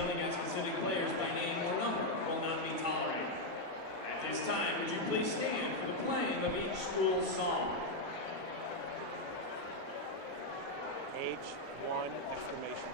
yelling at specific players by name or number will not be tolerated. At this time, would you please stand for the playing of each school song? Age 1, exclamation.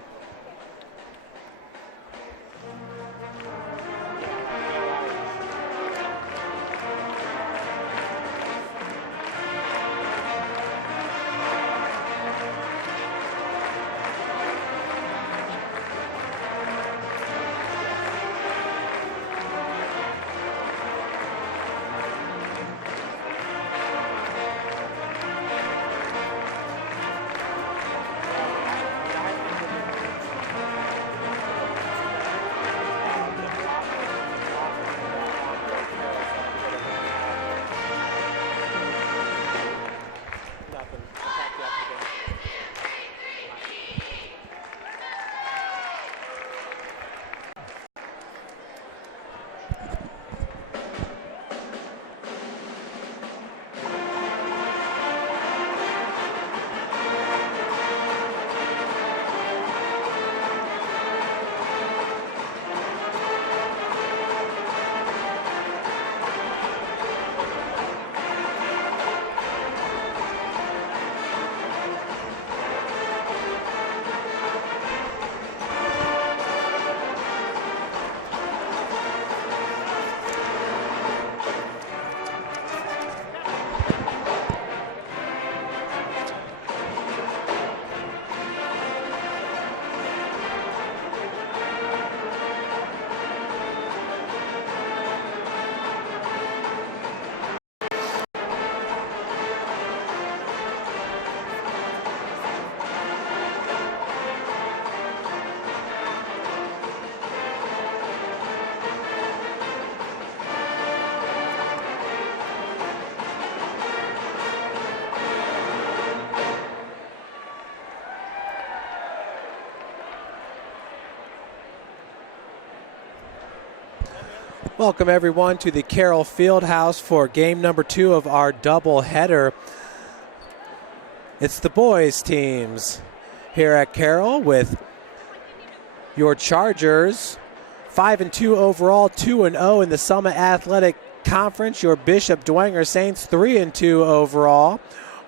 Welcome everyone to the Carroll Fieldhouse for game number 2 of our doubleheader. It's the boys teams here at Carroll with your Chargers 5-2 overall, 2-0 in the Summit Athletic Conference. Your Bishop Dwenger Saints 3-2 overall,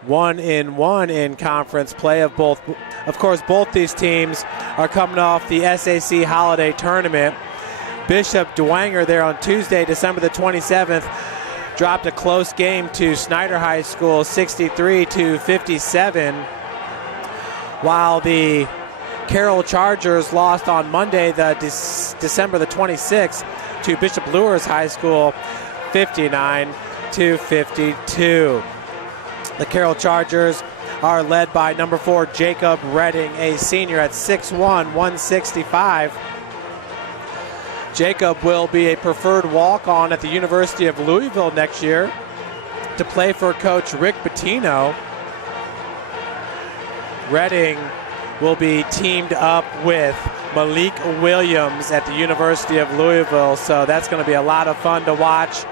1-1 in conference play. Of course, both these teams are coming off the SAC Holiday Tournament. Bishop Dwenger there on Tuesday, December the 27th, dropped a close game to Snyder High School, 63-57, while the Carroll Chargers lost on Monday, December the 26th, to Bishop Luers High School, 59-52. The Carroll Chargers are led by number 4 Jacob Redding, a senior at 6'1", 165. Jacob will be a preferred walk-on at the University of Louisville next year to play for Coach Rick Bettino. Redding will be teamed up with Malik Williams at the University of Louisville, so that's going to be a lot of fun to watch.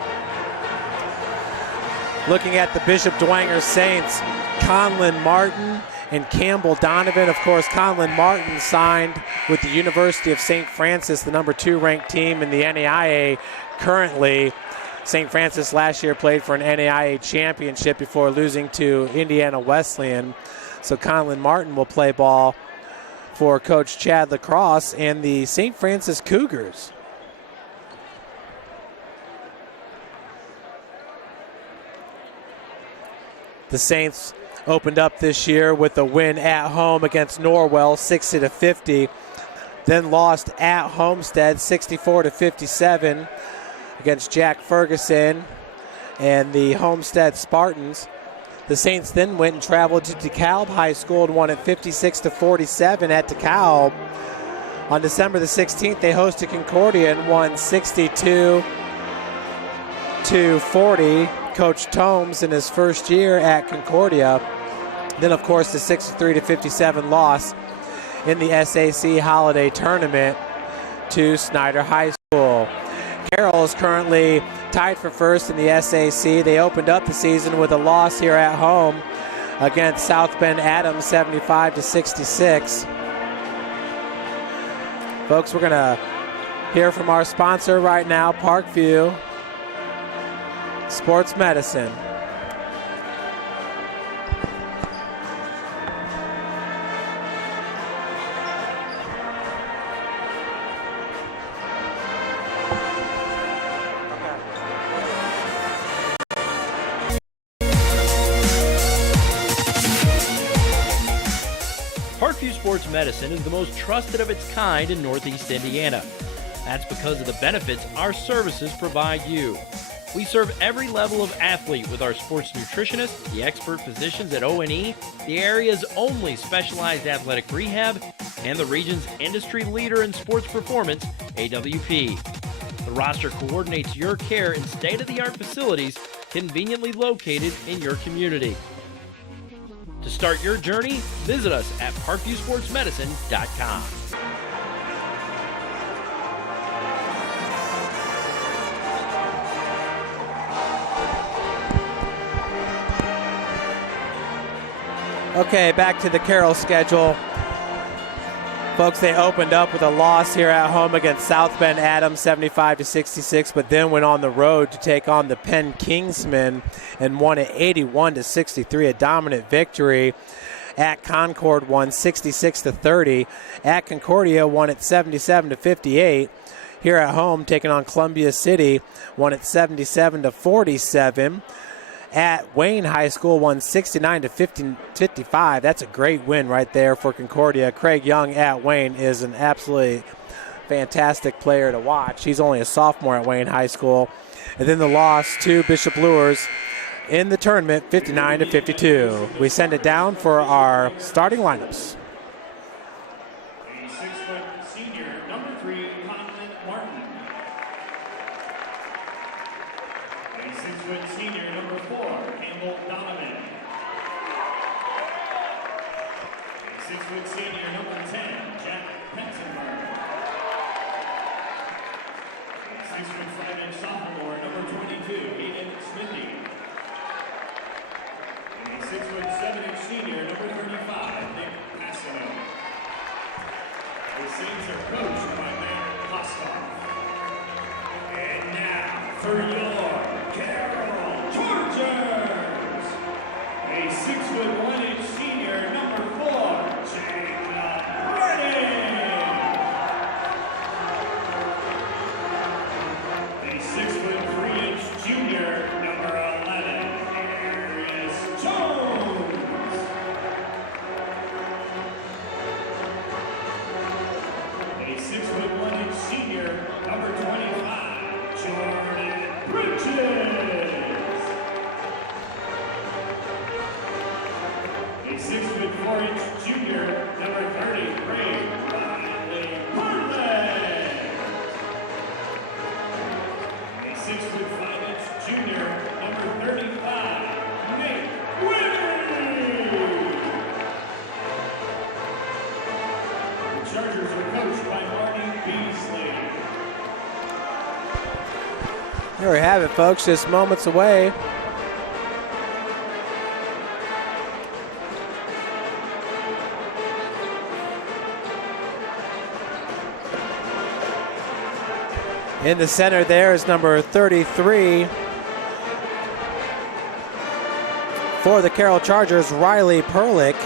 Looking at the Bishop Dwenger Saints, Conlon Martin and Campbell Donovan. Of course, Conlon Martin signed with the University of St. Francis, the number 2 ranked team in the NAIA currently. St. Francis last year played for an NAIA championship before losing to Indiana Wesleyan. So Conlon Martin will play ball for Coach Chad Lacrosse and the St. Francis Cougars. The Saints opened up this year with a win at home against Norwell, 60-50. Then lost at Homestead, 64-57 against Jack Ferguson and the Homestead Spartans. The Saints then went and traveled to DeKalb High School and won at 56-47 at DeKalb. On December the 16th, they hosted Concordia and won 62-40. Coach Tomes in his first year at Concordia. Then, of course, the 63-57 loss in the SAC Holiday Tournament to Snyder High School. Carroll is currently tied for first in the SAC. They opened up the season with a loss here at home against South Bend Adams, 75-66. Folks, we're going to hear from our sponsor right now, Parkview Sports Medicine. Parkview Sports Medicine is the most trusted of its kind in Northeast Indiana. That's because of the benefits our services provide you. We serve every level of athlete with our sports nutritionists, the expert physicians at O&E, the area's only specialized athletic rehab, and the region's industry leader in sports performance, AWP. The roster coordinates your care in state-of-the-art facilities conveniently located in your community. To start your journey, visit us at parkviewsportsmedicine.com. Okay, back to the Carroll schedule. Folks, they opened up with a loss here at home against South Bend Adams, 75-66, but then went on the road to take on the Penn Kingsmen and won at 81-63, a dominant victory. At Concord won 66-30. At Concordia won at 77-58. Here at home, taking on Columbia City, won at 77-47. At Wayne High School, won 69-55. That's a great win right there for Concordia. Craig Young at Wayne is an absolutely fantastic player to watch. He's only a sophomore at Wayne High School. And then the loss to Bishop Luers in the tournament, 59-52. We send it down for our starting lineups. A 6-foot senior, number 3, Conlon Martin. A 6-foot senior, number 4, Campbell Donovan. A 6-foot senior, number 10, Jack Pensenberg. A 6-foot 5-inch sophomore, number 22, Aiden Smithy. A 6-foot 7-inch senior, number 35, Nick Passano. The Saints are coached by Matt Koskov. And now, for your Carroll Chargers, a 6-foot 1-inch senior, number 4, Jacob Brennan. A 6-foot 3-inch junior, number 11, Darius Jones. A 6-foot 1-inch senior, number 25, Jordan Bridges. A 6-foot 4-inch junior, number 30, Ray Riley Portland. A 6-foot 5-inch junior, number 35, Nate Whitney. The Chargers are coached by Marty Beasley. There we have it, folks, just moments away. In the center there is number 33 for the Carroll Chargers, Riley Perlick.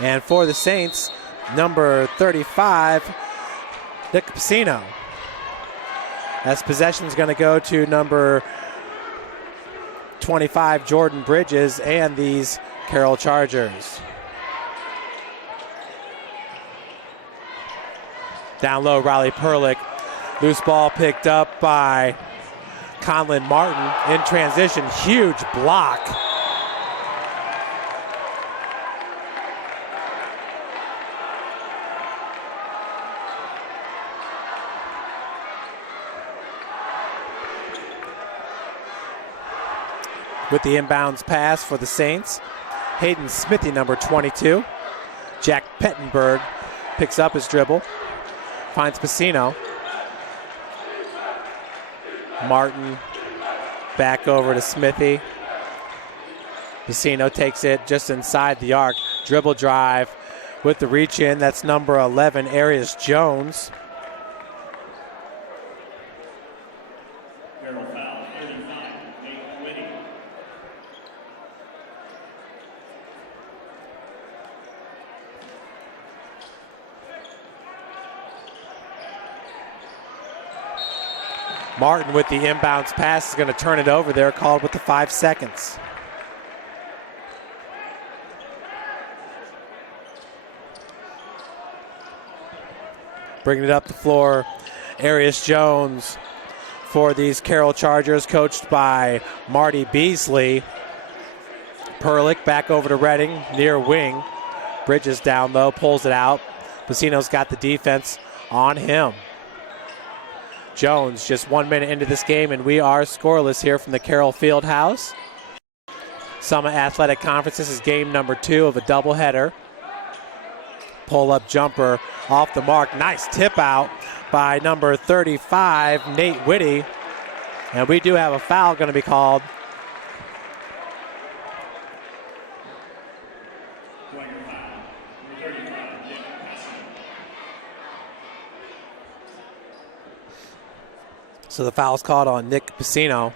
And for the Saints, number 35, Nick Passino. As possession is going to go to number 25, Jordan Bridges, and these Carroll Chargers. Down low, Riley Perlick. Loose ball picked up by Conlon Martin in transition. Huge block. With the inbounds pass for the Saints, Hayden Smithy, number 22. Jack Pettenberg picks up his dribble, finds Passino. Martin back over to Smithy. Passino takes it just inside the arc, Dribble drive with the reach in. That's number 11, Arias Jones. Carroll foul, 35, Nate Whitty. Martin with the inbounds pass is going to turn it over there, called with the 5 seconds. Bringing it up the floor, Arias Jones for these Carroll Chargers, coached by Marty Beasley. Perlick back over to Redding, near wing. Bridges down low, pulls it out. Pacino's got the defense on him. Jones just 1 minute into this game, and we are scoreless here from the Carroll Fieldhouse. Summit Athletic Conference, this is game number 2 of a doubleheader. Pull-up jumper off the mark. Nice tip out by number 35, Nate Whitty. And we do have a foul going to be called. Dwenger foul, number 35, Nick Pacino. So the foul's called on Nick Pacino.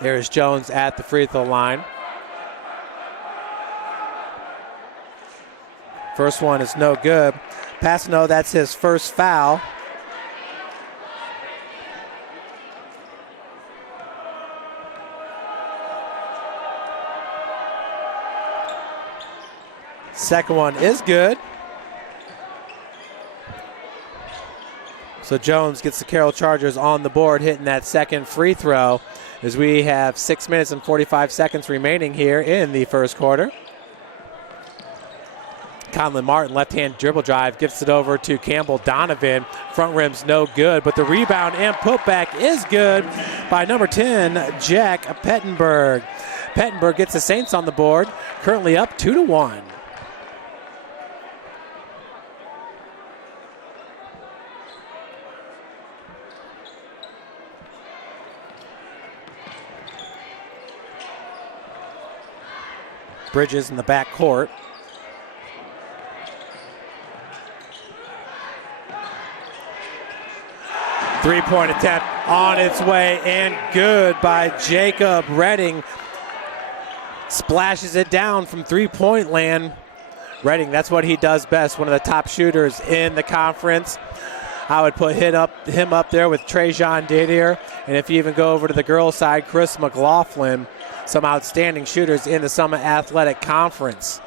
There's Jones at the free throw line. First one is no good. Pacino, that's his first foul. Second one is good. So Jones gets the Carroll Chargers on the board, hitting that second free throw, as we have 6 minutes and 45 seconds remaining here in the first quarter. Conlon Martin, left-hand dribble drive, gets it over to Campbell Donovan. Front rim's no good, but the rebound and putback is good by number 10, Jack Pettenberg. Pettenberg gets the Saints on the board, currently up 2-1. Bridges in the back court. Three-point attempt on its way and good by Jacob Redding. Splashes it down from three-point land. Redding, that's what he does best, one of the top shooters in the conference. I would put him up there with Trajan Didier. And if you even go over to the girls' side, Chris McLaughlin, some outstanding shooters in the Summit Athletic Conference.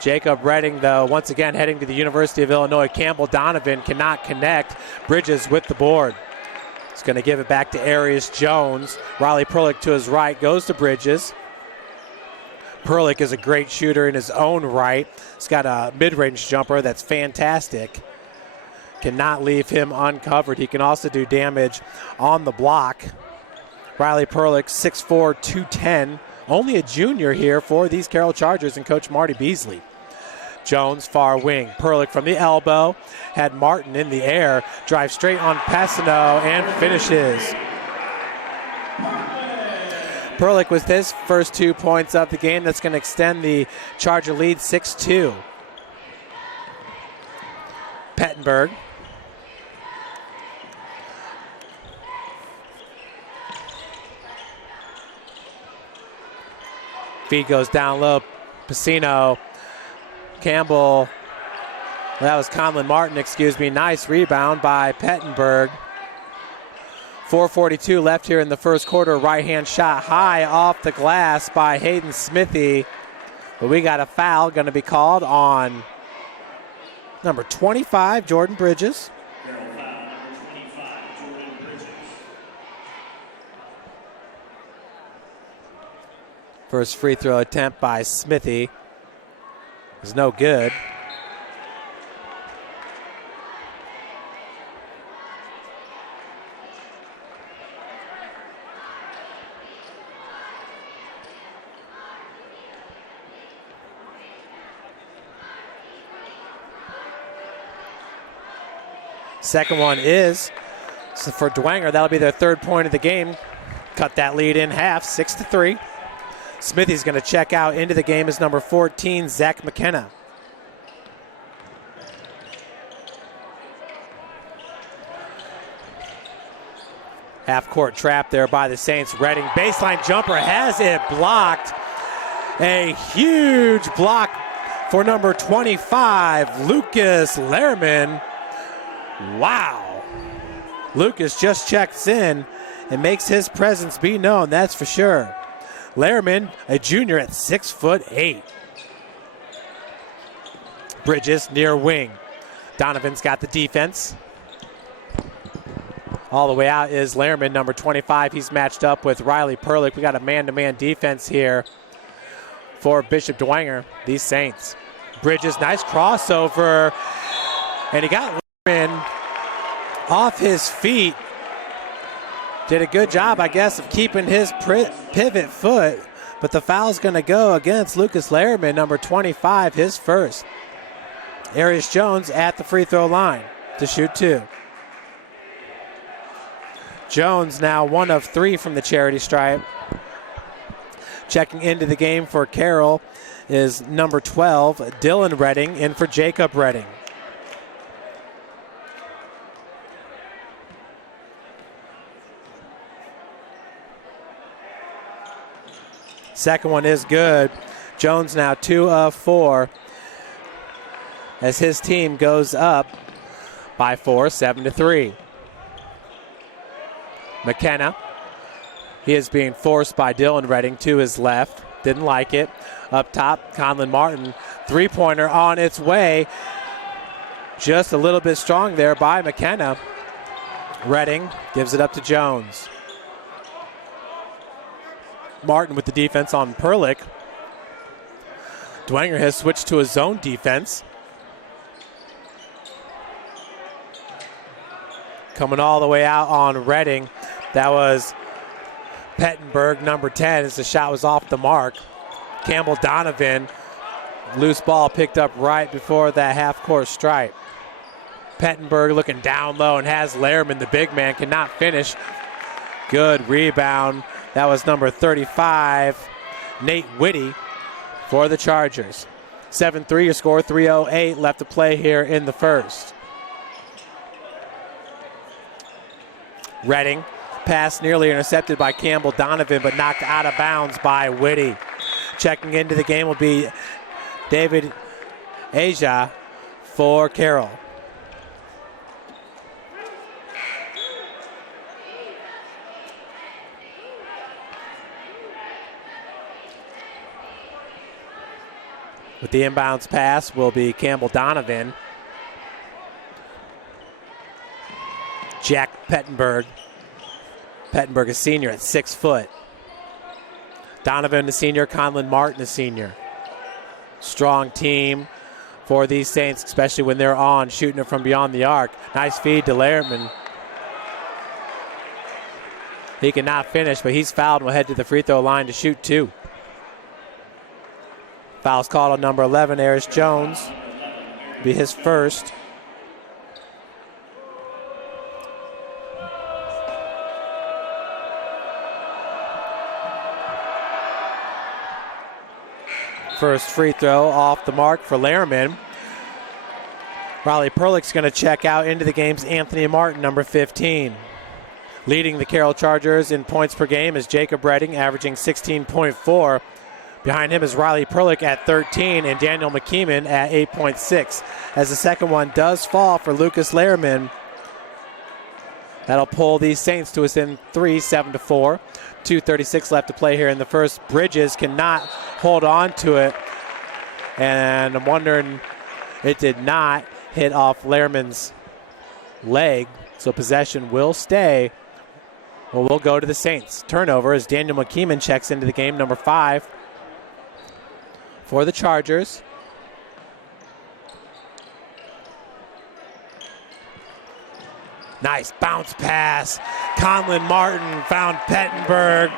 Jacob Redding, though, once again heading to the University of Illinois. Campbell Donovan cannot connect. Bridges with the board. He's going to give it back to Arias Jones. Riley Perlick to his right, goes to Bridges. Perlick is a great shooter in his own right. He's got a mid-range jumper that's fantastic. Cannot leave him uncovered. He can also do damage on the block. Riley Perlick, 6'4", 210. Only a junior here for these Carroll Chargers and Coach Marty Beasley. Jones, far wing. Perlick from the elbow. Had Martin in the air. Drive straight on Pacino and finishes. Perlick with his first 2 points of the game. That's going to extend the Charger lead 6-2. Pettenberg. Feed goes down low. Pacino. Campbell. That was Conlon Martin, excuse me. Nice rebound by Pettenberg. 4:42 left here in the first quarter. Right-hand shot high off the glass by Hayden Smithy. But we got a foul going to be called on number 25, Jordan Bridges. Carroll foul, number 25, Jordan Bridges. First free throw attempt by Smithy is no good. Second one is for Dwenger. That'll be their third point of the game. cut that lead in half, 6-3. Smithy's going to check out into the game as number 14, Zach McKenna. Half-court trap there by the Saints. Redding baseline jumper has it blocked. A huge block for number 25, Lucas Lehrman. Wow. Lucas just checks in and makes his presence be known, that's for sure. Lehrman, a junior at 6'8". Bridges near wing. Donovan's got the defense. All the way out is Lehrman, number 25. He's matched up with Riley Perlick. We got a man-to-man defense here for Bishop Dwenger, these Saints. Bridges, nice crossover. And he got Lehrman off his feet. Did a good job, I guess, of keeping his pivot foot. But the foul's going to go against Lucas Lehrman, number 25, his first. Arius Jones at the free throw line to shoot 2. Jones now 1 of 3 from the charity stripe. Checking into the game for Carroll is number 12, Dylan Redding, in for Jacob Redding. Second one is good. Jones now 2 of 4 as his team goes up by 4, 7-3. McKenna, he is being forced by Dylan Redding to his left. Didn't like it. Up top, Conlon Martin, three-pointer on its way. Just a little bit strong there by McKenna. Redding gives it up to Jones. Martin with the defense on Perlick. Dwenger has switched to a zone defense. Coming all the way out on Redding. That was Pettenberg, number 10, as the shot was off the mark. Campbell Donovan, loose ball picked up right before that half-court stripe. Pettenberg looking down low and has Lehrman, the big man, cannot finish. Good rebound. That was number 35, Nate Whitty, for the Chargers. 7-3 your score, 3:08 left to play here in the first. Redding, pass nearly intercepted by Campbell Donovan, but knocked out of bounds by Whitty. Checking into the game will be David IHSAA for Carroll. With the inbounds pass will be Campbell Donovan. Jack Pettenberg. Pettenberg, a senior at 6 foot. Donovan, a senior. Conlon Martin, a senior. Strong team for these Saints, especially when they're on, shooting it from beyond the arc. Nice feed to Lehrman. He cannot finish, but he's fouled and will head to the free throw line to shoot 2. Foul's called on number 11, Arius Jones. Be his first. First free throw off the mark for Lehrman. Riley Perlick's going to check out into the game's Anthony Martin, number 15. Leading the Carroll Chargers in points per game is Jacob Redding, averaging 16.4. Behind him is Riley Perlick at 13 and Daniel McKeeman at 8.6. As the second one does fall for Lucas Lehrman, that'll pull these Saints to within 3, 7-4. 2:36 left to play here in the first. Bridges cannot hold on to it, and I'm wondering, it did not hit off Lehrman's leg, so possession will stay. Well, we'll go to the Saints. Turnover as Daniel McKeeman checks into the game, number 5 for the Chargers. Nice bounce pass. Conlon Martin found Pettenberg.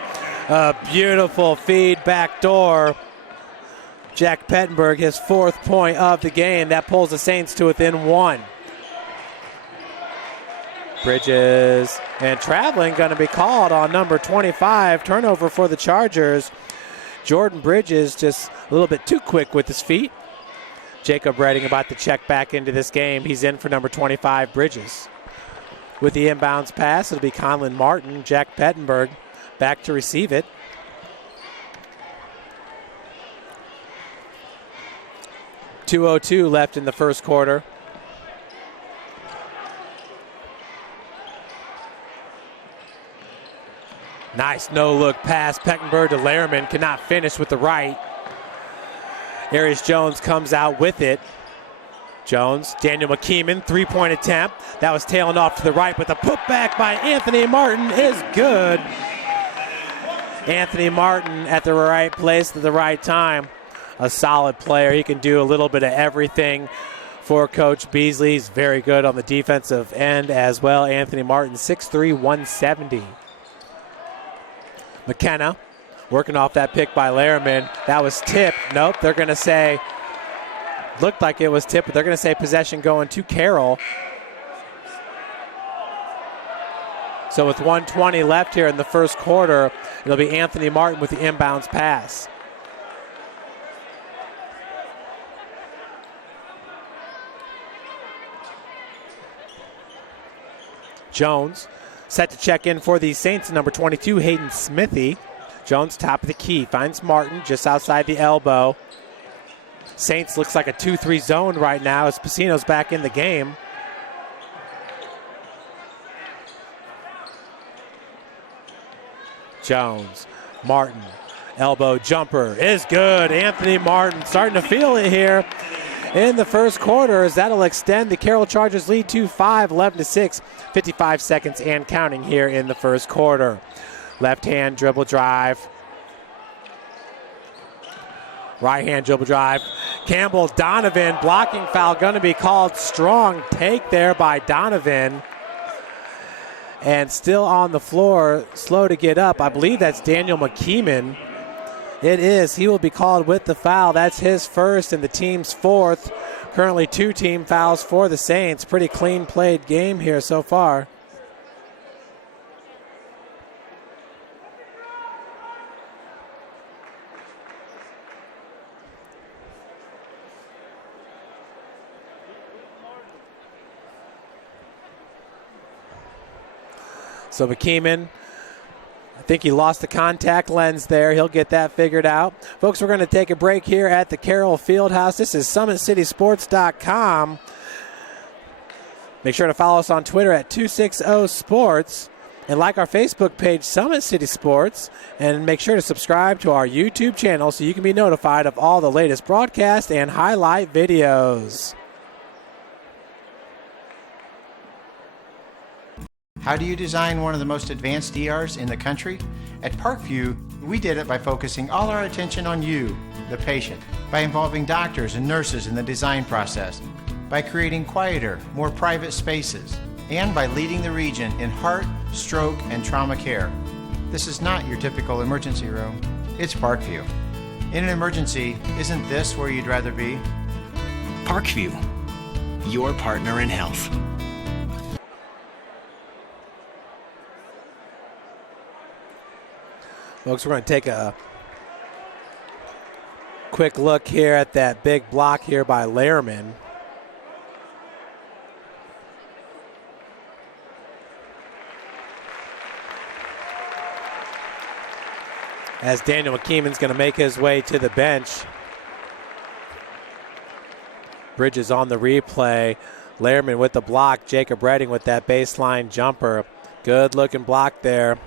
A beautiful feed back door. Jack Pettenberg, his 4th point of the game. That pulls the Saints to within 1. Bridges and traveling going to be called on number 25. Turnover for the Chargers. Jordan Bridges just a little bit too quick with his feet. Jacob Redding about to check back into this game. He's in for number 25, Bridges. With the inbounds pass, it'll be Conlon Martin. Jack Pettenberg back to receive it. .202 left in the first quarter. Nice no-look pass. Pettenberg to Lehrman. Cannot finish with the right. Arius Jones comes out with it. Jones, Daniel McKeeman, three-point attempt. That was tailing off to the right, but the putback by Anthony Martin is good. Anthony Martin at the right place at the right time. A solid player. He can do a little bit of everything for Coach Beasley. He's very good on the defensive end as well. Anthony Martin, 6'3", 170. McKenna working off that pick by Lehrman. That was tipped. Nope, they're going to say, looked like it was tipped, but they're going to say possession going to Carroll. So with 1:20 left here in the first quarter, it'll be Anthony Martin with the inbounds pass. Jones set to check in for the Saints, number 22, Hayden Smithy. Jones top of the key, finds Martin just outside the elbow. Saints looks like a 2-3 zone right now as Pacino's back in the game. Jones, Martin, elbow jumper is good. Anthony Martin starting to feel it here in the first quarter as that'll extend the Carroll Chargers lead to 5, 11-6, 55 seconds and counting here in the first quarter. Left hand dribble drive. Right hand dribble drive. Campbell Donovan, blocking foul going to be called. Strong take there by Donovan. And still on the floor, slow to get up. I believe that's Daniel McKeeman. It is. He will be called with the foul. That's his first and the team's fourth. Currently 2 team fouls for the Saints. Pretty clean played game here so far. So McKeeman, I think he lost the contact lens there. He'll get that figured out. Folks, we're going to take a break here at the Carroll Fieldhouse. This is SummitCitySports.com. Make sure to follow us on Twitter at 260sports and like our Facebook page, Summit City Sports, and make sure to subscribe to our YouTube channel so you can be notified of all the latest broadcast and highlight videos. How do you design one of the most advanced ERs in the country? At Parkview, we did it by focusing all our attention on you, the patient, by involving doctors and nurses in the design process, by creating quieter, more private spaces, and by leading the region in heart, stroke, and trauma care. This is not your typical emergency room. It's Parkview. In an emergency, isn't this where you'd rather be? Parkview, your partner in health. Folks, we're going to take a quick look here at that big block here by Lehrman. As Daniel McKeeman's going to make his way to the bench. Bridges on the replay. Lehrman with the block. Jacob Redding with that baseline jumper. Good looking block there.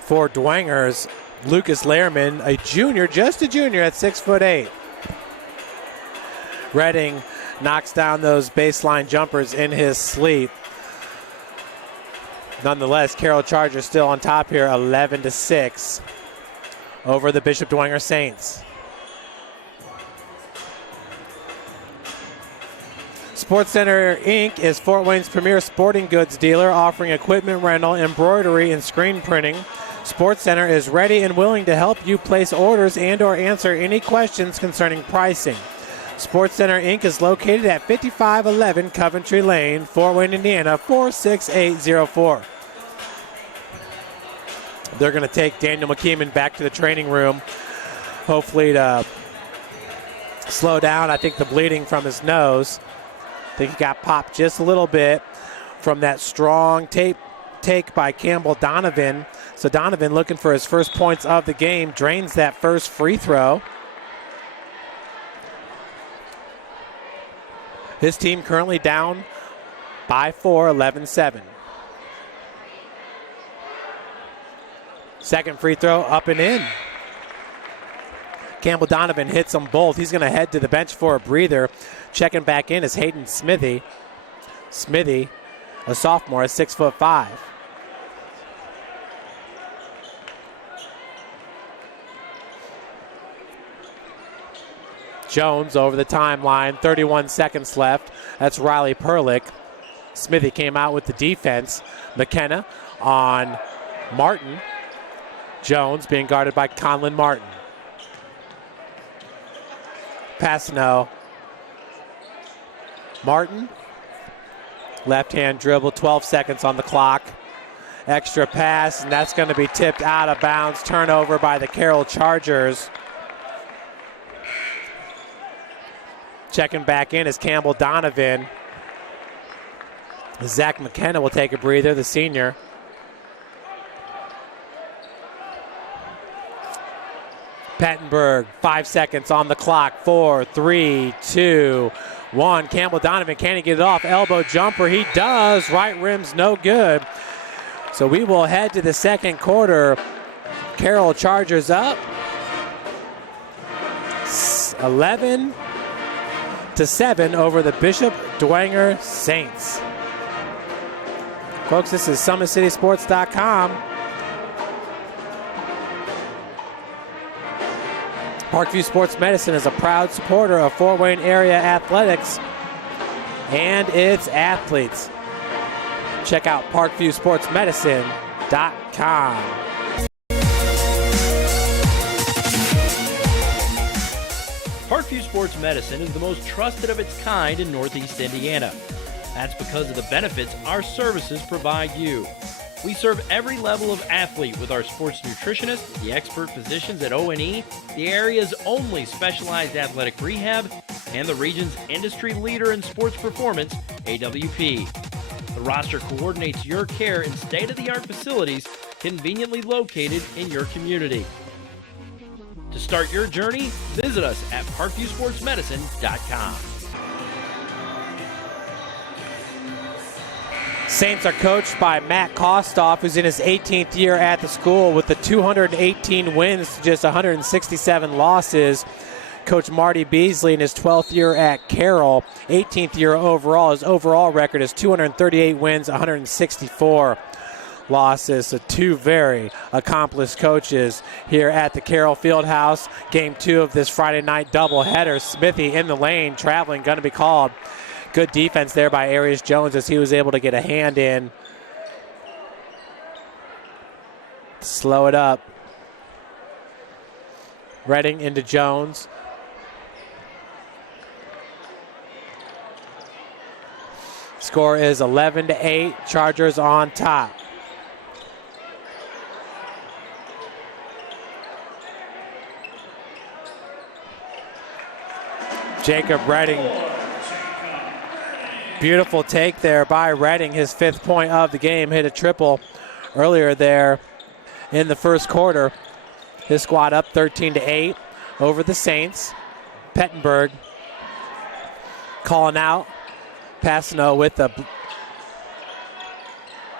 For Dwengers, Lucas Lehrman, a junior, just a junior at 6'8". Redding knocks down those baseline jumpers in his sleep. Nonetheless, Carroll Chargers still on top here, 11-6 over the Bishop Dwenger Saints. SportsCenter Inc. is Fort Wayne's premier sporting goods dealer, offering equipment rental, embroidery, and screen printing. SportsCenter is ready and willing to help you place orders and or answer any questions concerning pricing. Sports Center Inc. is located at 5511 Coventry Lane, Fort Wayne, Indiana, 46804. They're going to take Daniel McKeeman back to the training room, hopefully to slow down, I think, the bleeding from his nose. I think he got popped just a little bit from that strong take by Campbell Donovan. So Donovan, looking for his first points of the game, drains that first free throw. His team currently down by 4, 11-7. Second free throw up and in. Campbell Donovan hits them both. He's going to head to the bench for a breather. Checking back in is Hayden Smithy. Smithy, a sophomore, is 6'5". Jones over the timeline, 31 seconds left. That's Riley Perlick. Smithy came out with the defense. McKenna on Martin. Jones being guarded by Conlon Martin. Passano. Martin. Left-hand dribble, 12 seconds on the clock. Extra pass, and that's going to be tipped out of bounds. Turnover by the Carroll Chargers. Checking back in is Campbell Donovan. Zach McKenna will take a breather, the senior. Pettenberg, 5 seconds on the clock. 4, 3, 2, 1. Campbell Donovan, can he get it off? Elbow jumper, he does. Right rim's no good. So we will head to the second quarter. Carroll Chargers up 11-7 over the Bishop Dwenger Saints. Folks, this is SummitCitySports.com. Parkview Sports Medicine is a proud supporter of Fort Wayne area athletics and its athletes. Check out ParkviewSportsMedicine.com. Parkview Sports Medicine is the most trusted of its kind in Northeast Indiana. That's because of the benefits our services provide you. We serve every level of athlete with our sports nutritionist, the expert physicians at O&E, the area's only specialized athletic rehab, and the region's industry leader in sports performance, AWP. The roster coordinates your care in state-of-the-art facilities conveniently located in your community. To start your journey, visit us at ParkviewSportsMedicine.com. Saints are coached by Matt Kostoff, who's in his 18th year at the school with the 218 wins to just 167 losses. Coach Marty Beasley in his 12th year at Carroll, 18th year overall. His overall record is 238 wins, 164 losses. So two very accomplished coaches here at the Carroll Fieldhouse. Game 2 of this Friday night doubleheader. Smithy in the lane, traveling, going to be called. Good defense there by Arias Jones as he was able to get a hand in. Slow it up. Redding into Jones. Score is 11-8. Chargers on top. Jacob Redding. Beautiful take there by Redding, his 5th point of the game. Hit a triple earlier there in the first quarter. His squad up 13-8 over the Saints. Pettenberg calling out. Passano with the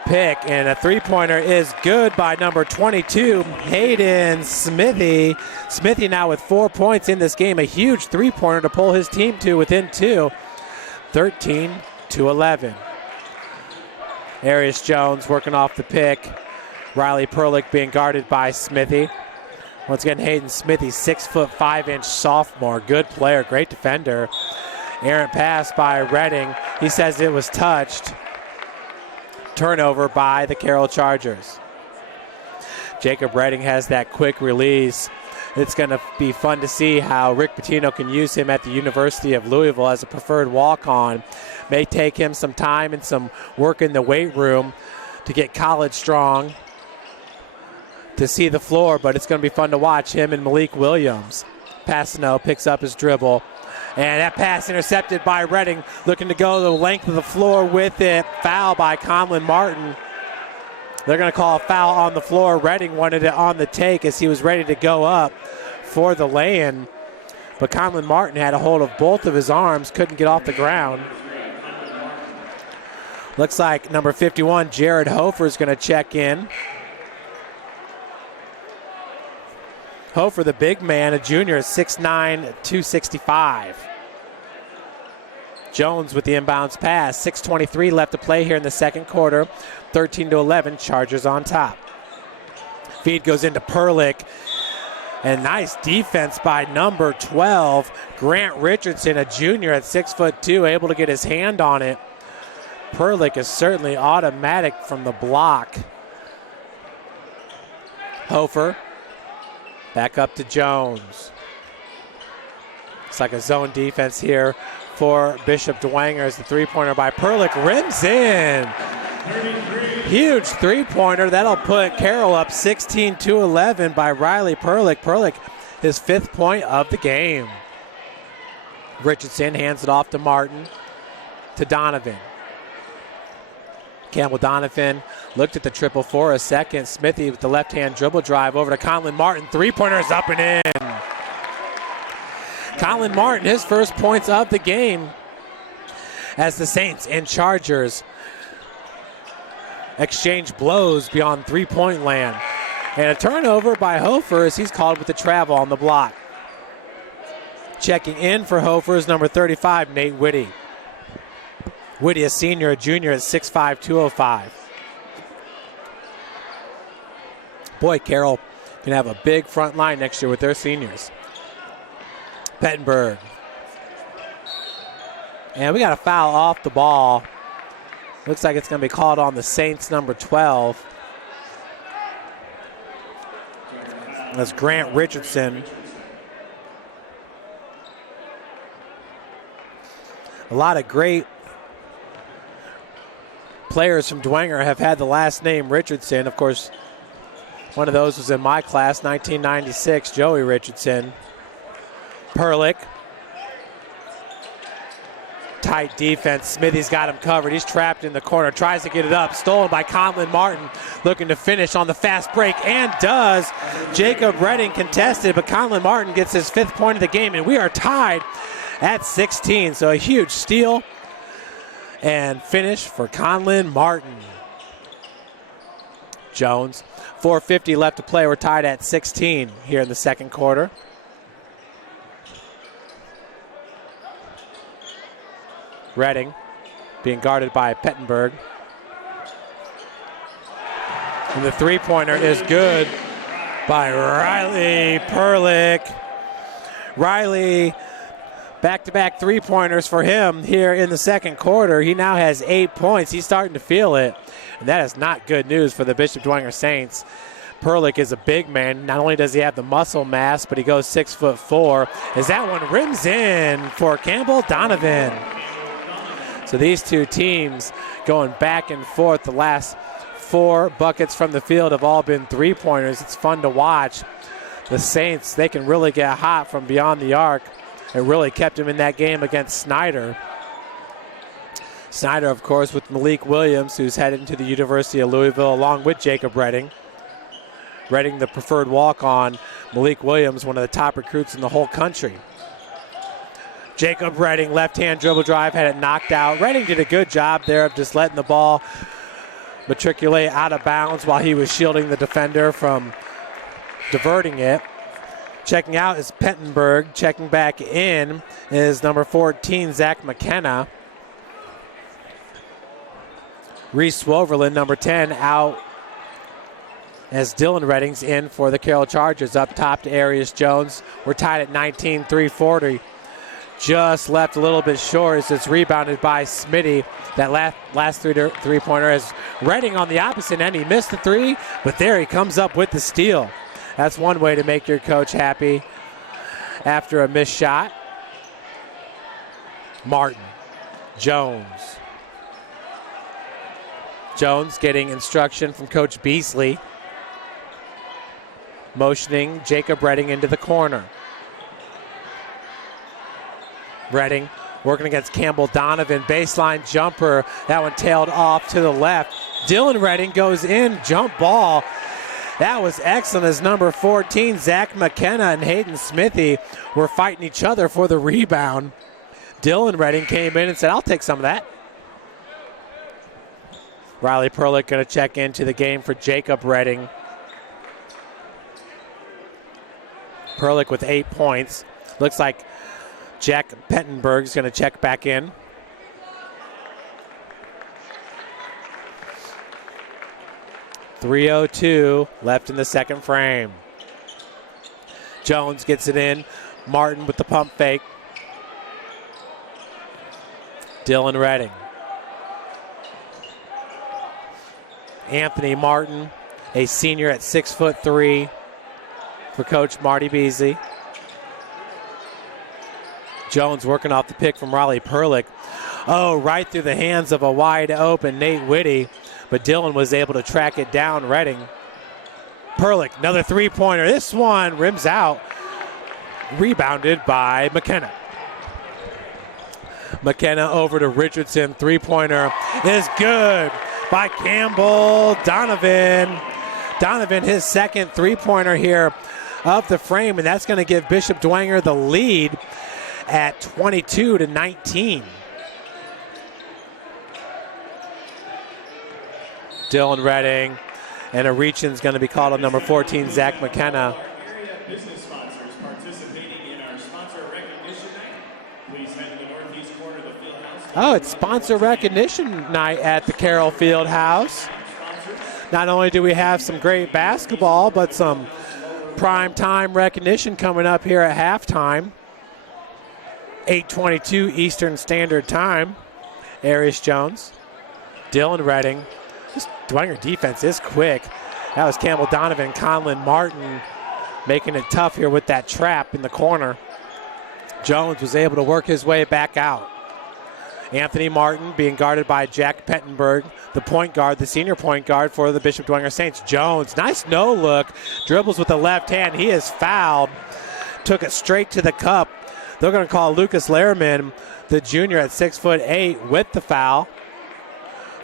pick, and a three-pointer is good by number 22, Hayden Smithy. Smithy now with 4 points in this game. A huge three-pointer to pull his team to within 2. 13-11. Arias Jones working off the pick. Riley Perlick being guarded by Smithy. Once again, Hayden Smithy, 6'5" sophomore. Good player, great defender. Errant pass by Redding. He says it was touched. Turnover by the Carroll Chargers. Jacob Redding has that quick release. It's going to be fun to see how Rick Pitino can use him at the University of Louisville as a preferred walk-on. May take him some time and some work in the weight room to get college strong, to see the floor, but it's going to be fun to watch him and Malik Williams. Passano picks up his dribble, and that pass intercepted by Redding, looking to go the length of the floor with it. Foul by Conlon Martin. They're going to call a foul on the floor. Redding wanted it on the take as he was ready to go up for the lay-in, but Conlon Martin had a hold of both of his arms, couldn't get off the ground. Looks like number 51, Jared Hofer, is going to check in. Hofer, the big man, a junior, 6'9", 265. Jones with the inbounds pass. 6:23 left to play here in the second quarter. 13-11, Chargers on top. Feed goes into Perlick. And nice defense by number 12, Grant Richardson, a junior at 6'2", able to get his hand on it. Perlick is certainly automatic from the block. Hofer back up to Jones. It's like a zone defense here for Bishop Dwenger as the three-pointer by Perlick rims in. Huge three-pointer. That'll put Carroll up 16-11 by Riley Perlick. Perlick, his 5th point of the game. Richardson hands it off to Martin, to Donovan. Campbell Donovan looked at the triple for a second. Smithy with the left-hand dribble drive over to Conlon Martin. Three-pointer is up and in. Conlon Martin, his first points of the game as the Saints and Chargers exchange blows beyond three-point land. And a turnover by Hofer as he's called with the travel on the block. Checking in for Hofer is number 35, Nate Whitty. Whitty, a senior, a junior at 6'5", 205. Boy, Carroll can have a big front line next year with their seniors. Pettenberg. And we got a foul off the ball. Looks like it's going to be called on the Saints, number 12. That's Grant Richardson. A lot of great players from Dwenger have had the last name Richardson. Of course, one of those was in my class, 1996, Joey Richardson. Perlick. Tight defense. Smithy's got him covered. He's trapped in the corner. Tries to get it up. Stolen by Conlon Martin. Looking to finish on the fast break and does. Jacob Redding contested, but Conlon Martin gets his 5th point of the game, and we are tied at 16. So a huge steal and finish for Conlon Martin. Jones, 4:50 left to play. We're tied at 16 here in the second quarter. Redding being guarded by Pettenberg. And the three-pointer is good by Riley Perlick. Riley, back-to-back three-pointers for him here in the second quarter. He now has 8 points. He's starting to feel it. And that is not good news for the Bishop Dwenger Saints. Perlick is a big man. Not only does he have the muscle mass, but he goes 6'4". As that one rims in for Campbell Donovan. So these two teams going back and forth. The last 4 buckets from the field have all been three-pointers. It's fun to watch. The Saints, they can really get hot from beyond the arc. It really kept him in that game against Snyder. Snyder, of course, with Malik Williams, who's headed to the University of Louisville, along with Jacob Redding. Redding, the preferred walk-on. Malik Williams, one of the top recruits in the whole country. Jacob Redding, left-hand dribble drive, had it knocked out. Redding did a good job there of just letting the ball matriculate out of bounds while he was shielding the defender from diverting it. Checking out is Pettenberg. Checking back in is number 14, Zach McKenna. Reese Swoverland, number 10, out as Dylan Redding's in for the Carroll Chargers. Up top to Arius Jones. We're tied at 19, 3:40. Just left a little bit short as it's rebounded by Smitty. That last three-pointer is Redding on the opposite end. He missed the three, but there he comes up with the steal. That's one way to make your coach happy after a missed shot. Martin. Jones. Jones getting instruction from Coach Beasley. Motioning Jacob Redding into the corner. Redding working against Campbell Donovan. Baseline jumper. That one tailed off to the left. Dylan Redding goes in. Jump ball. That was excellent as number 14, Zach McKenna and Hayden Smithy were fighting each other for the rebound. Dylan Redding came in and said, I'll take some of that. Riley Perlick going to check into the game for Jacob Redding. Perlick with 8 points. Looks like Jack Pettenberg is going to check back in. .302 left in the second frame. Jones gets it in. Martin with the pump fake. Dylan Redding. Anthony Martin, a senior at 6'3" for Coach Marty Beasley. Jones working off the pick from Riley Perlick. Oh, right through the hands of a wide open Nate Whitty, but Dylan was able to track it down. Redding. Perlick, another three-pointer. This one rims out. Rebounded by McKenna. McKenna over to Richardson. Three-pointer is good by Campbell Donovan. Donovan, his second three-pointer here of the frame, and that's going to give Bishop Dwenger the lead at 22-19. Dylan Redding, and a reach-in's going to be called on number 14, Zach McKenna. Area business sponsors participating in our sponsor recognition night. Please head to the northeast corner of the field house. Oh, it's sponsor recognition night at the Carroll Field House. Not only do we have some great basketball, but some prime time recognition coming up here at halftime. 8:22 Eastern Standard Time. Arius Jones, Dylan Redding. This Dwenger defense is quick. That was Campbell Donovan. Conlon Martin making it tough here with that trap in the corner. Jones was able to work his way back out. Anthony Martin being guarded by Jack Pettenberg, the point guard, the senior point guard for the Bishop Dwenger Saints. Jones, nice no look, dribbles with the left hand. He is fouled, took it straight to the cup. They're going to call Lucas Lehrman, the junior at 6'8", with the foul.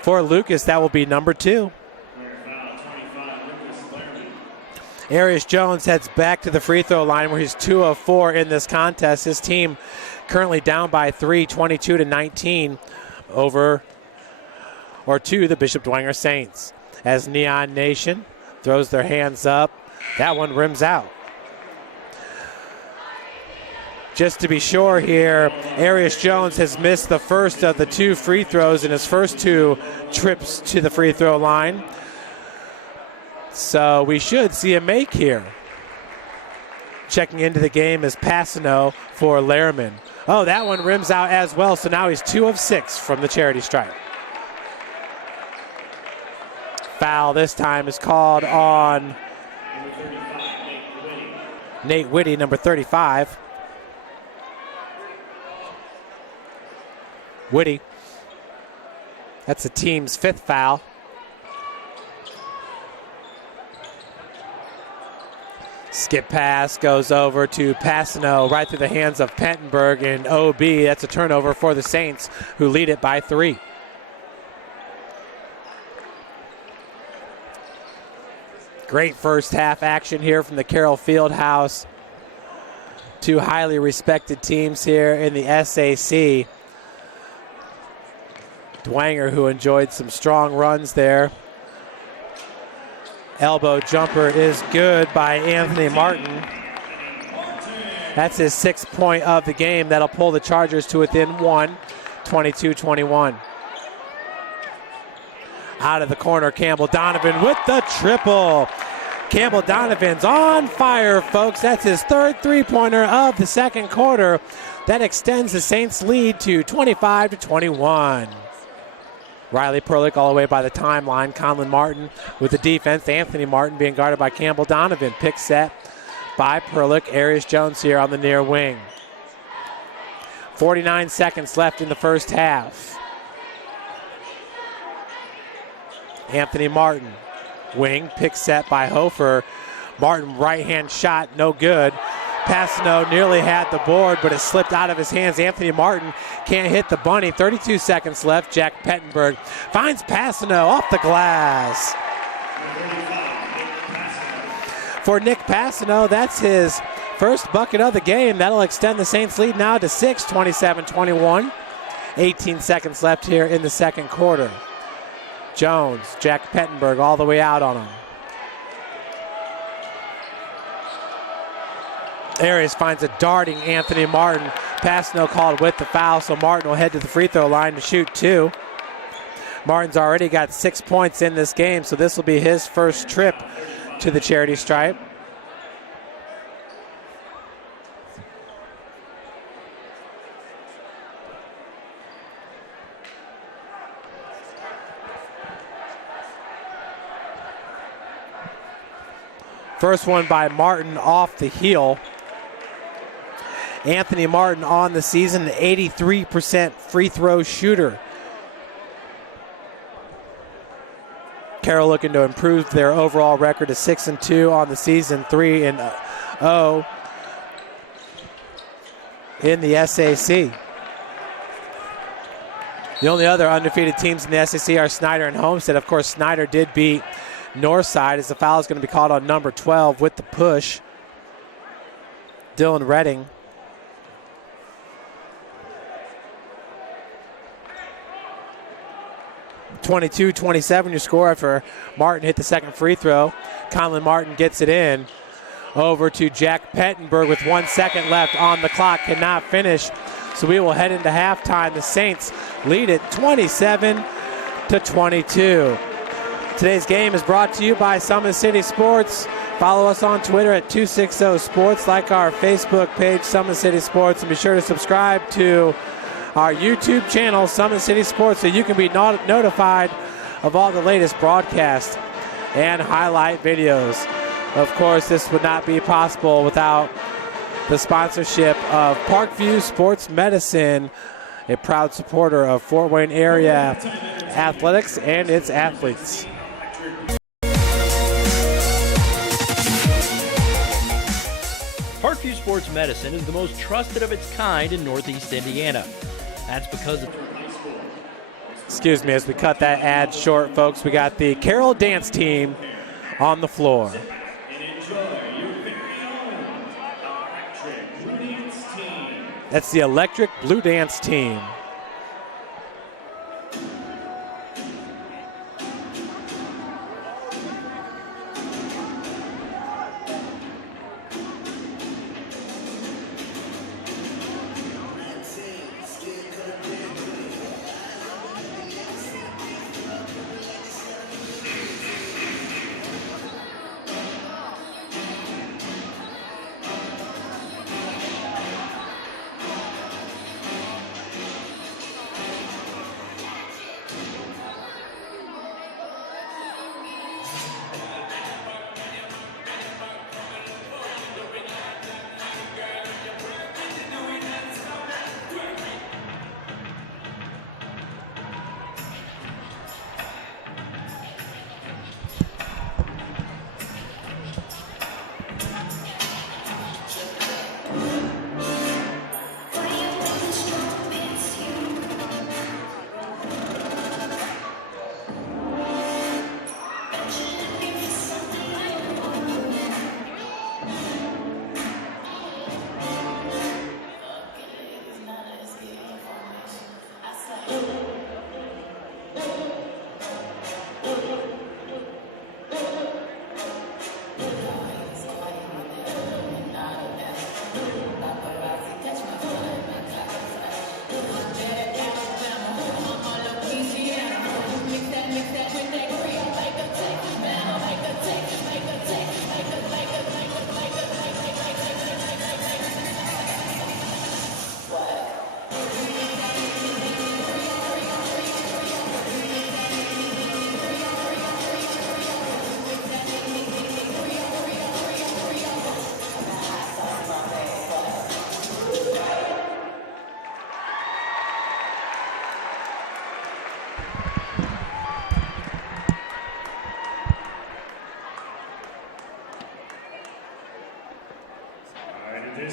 For Lucas, that will be number 2. Arius Jones heads back to the free throw line where he's 2 of 4 in this contest. His team currently down by 3, 22-19 over or to the Bishop Dwenger Saints. As Neon Nation throws their hands up, that one rims out. Just to be sure here, Arius Jones has missed the first of the 2 free throws in his first 2 trips to the free throw line. So we should see a make here. Checking into the game is Passano for Lehrman. Oh, that one rims out as well, so now he's 2 of 6 from the charity stripe. Foul this time is called on Nate Whitty, number 35. Whitty, that's the team's 5th foul. Skip pass goes over to Passano right through the hands of Pettenberg and OB. That's a turnover for the Saints, who lead it by 3. Great first half action here from the Carroll Fieldhouse. 2 highly respected teams here in the SAC. Dwenger, who enjoyed some strong runs there. Elbow jumper is good by Anthony Martin. That's his 6th point of the game. That'll pull the Chargers to within 1, 22-21. Out of the corner, Campbell Donovan with the triple. Campbell Donovan's on fire, folks. That's his 3rd three-pointer of the second quarter. That extends the Saints' lead to 25-21. Riley Perlick all the way by the timeline. Conlon Martin with the defense. Anthony Martin being guarded by Campbell Donovan. Pick set by Perlick. Arius Jones here on the near wing. 49 seconds left in the first half. Anthony Martin, wing, pick set by Hofer. Martin, right-hand shot, no good. Passano nearly had the board, but it slipped out of his hands. Anthony Martin can't hit the bunny. 32 seconds left. Jack Pettenberg finds Passano off the glass. For Nick Passano, that's his first bucket of the game. That'll extend the Saints' lead now to 6, 27-21. 18 seconds left here in the second quarter. Jones, Jack Pettenberg all the way out on him. Arias finds a darting Anthony Martin. Passano called with the foul, so Martin will head to the free throw line to shoot 2. Martin's already got 6 points in this game, so this will be his first trip to the charity stripe. First one by Martin off the heel. Anthony Martin on the season, an 83% free throw shooter. Carroll looking to improve their overall record to 6-2 on the season, 3-0 in the SAC. The only other undefeated teams in the SAC are Snyder and Homestead. Of course, Snyder did beat Northside as the foul is going to be called on number 12 with the push. Dylan Redding. (22-27) your score after Martin hit the second free throw. Conlon Martin gets it in. Over to Jack Pettenberg with 1 second left on the clock. Cannot finish. So we will head into halftime. The Saints lead it 27-22. Today's game is brought to you by Summit City Sports. Follow us on Twitter at 260 Sports. Like our Facebook page, Summit City Sports. And be sure to subscribe to our YouTube channel, Summit City Sports, so you can be notified of all the latest broadcasts and highlight videos. Of course, this would not be possible without the sponsorship of Parkview Sports Medicine, a proud supporter of Fort Wayne area athletics and its athletes. Parkview Sports Medicine is the most trusted of its kind in Northeast Indiana. That's because of... Excuse me, as we cut that ad short, folks, we got the Carroll dance team on the floor. That's the Electric Blue Dance Team.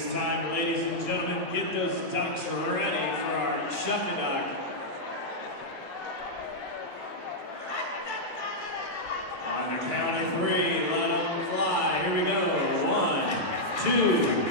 this time, ladies and gentlemen, get those ducks ready for our shut the duck. On the count of 3, let them fly. Here we go. 1, 2, 3.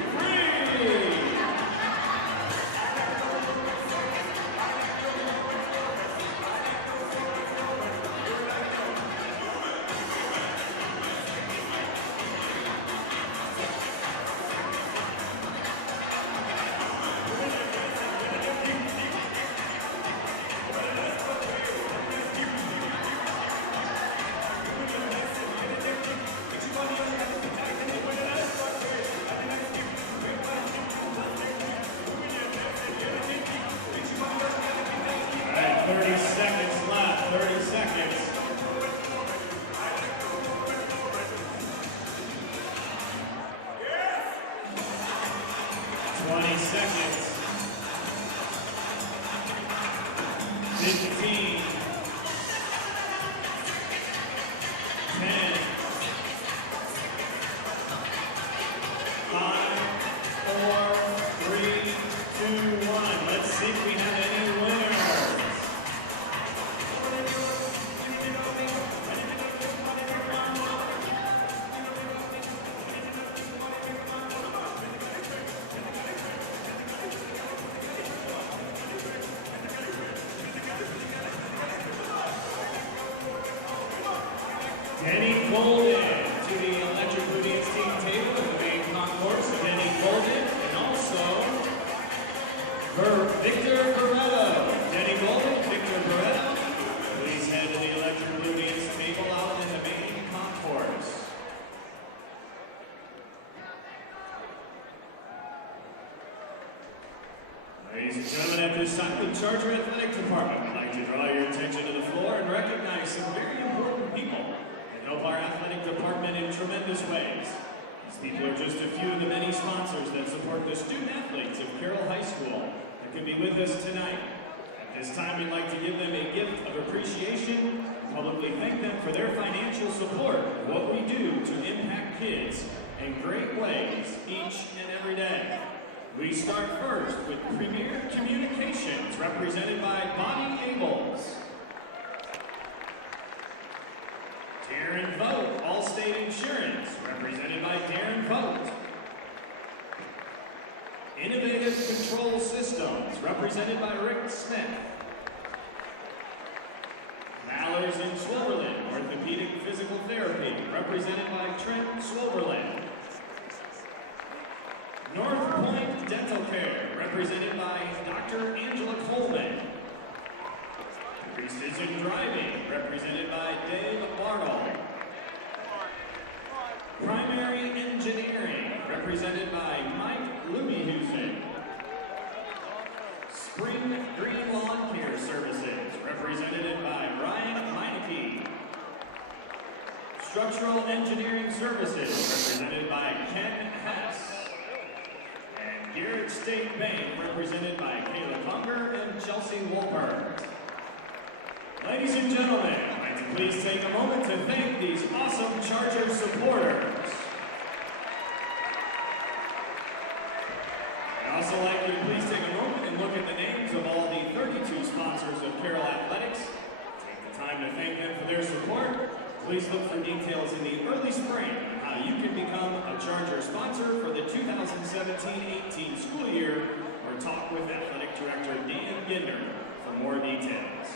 Ladies and gentlemen, at this time, the Charger Athletic Department would like to draw your attention to the floor and recognize some very important people that help our athletic department in tremendous ways. These people are just a few of the many sponsors that support the student athletes of Carroll High School that could be with us tonight. At this time, we'd like to give them a gift of appreciation and publicly thank them for their financial support of what we do to impact kids in great ways each and every day. We start first with Premier Communications, represented by Bonnie Ables. Darren Vogt, Allstate Insurance, represented by Darren Vogt. Innovative Control Systems, represented by Rick Smith. Mallers and Swoberlin, Orthopedic Physical Therapy, represented by Trent Swoberlin. North Point Dental Care, represented by Dr. Angela Coleman. Precision Driving, represented by Dave Bartle. Primary Engineering, represented by Mike Lubyhusen. Spring Green Lawn Care Services, represented by Ryan Meineke. Structural Engineering Services, represented by Ken Hess. Garrett State Bank, represented by Kayla Conger and Chelsea Wolpert. Ladies and gentlemen, I'd like to please take a moment to thank these awesome Charger supporters. I'd also like you to please take a moment and look at the names of all the 32 sponsors of Carroll Athletics. Take the time to thank them for their support. Please look for details in the early spring on how you can become a Charger sponsor for the 2017-18 school year, or talk with Athletic Director Dan Ginder for more details.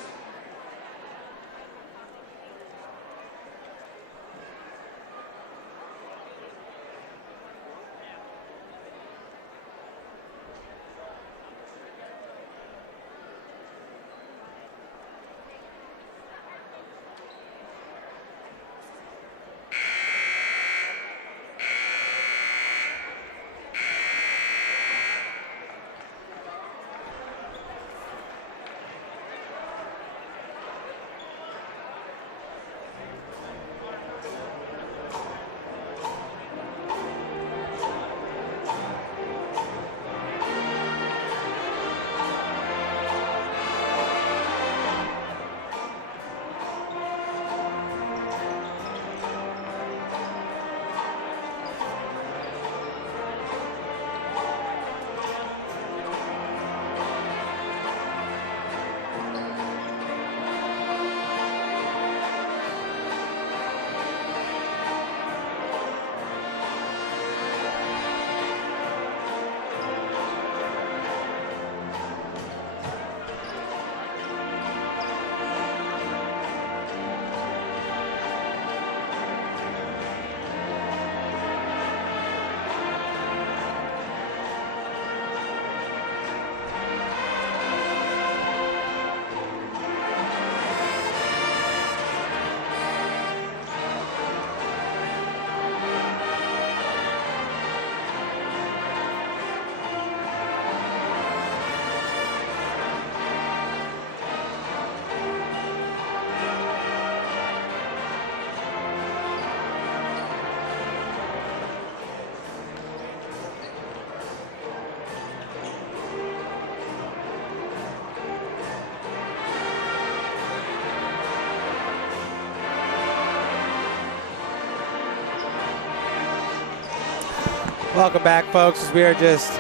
Welcome back, folks, as we are just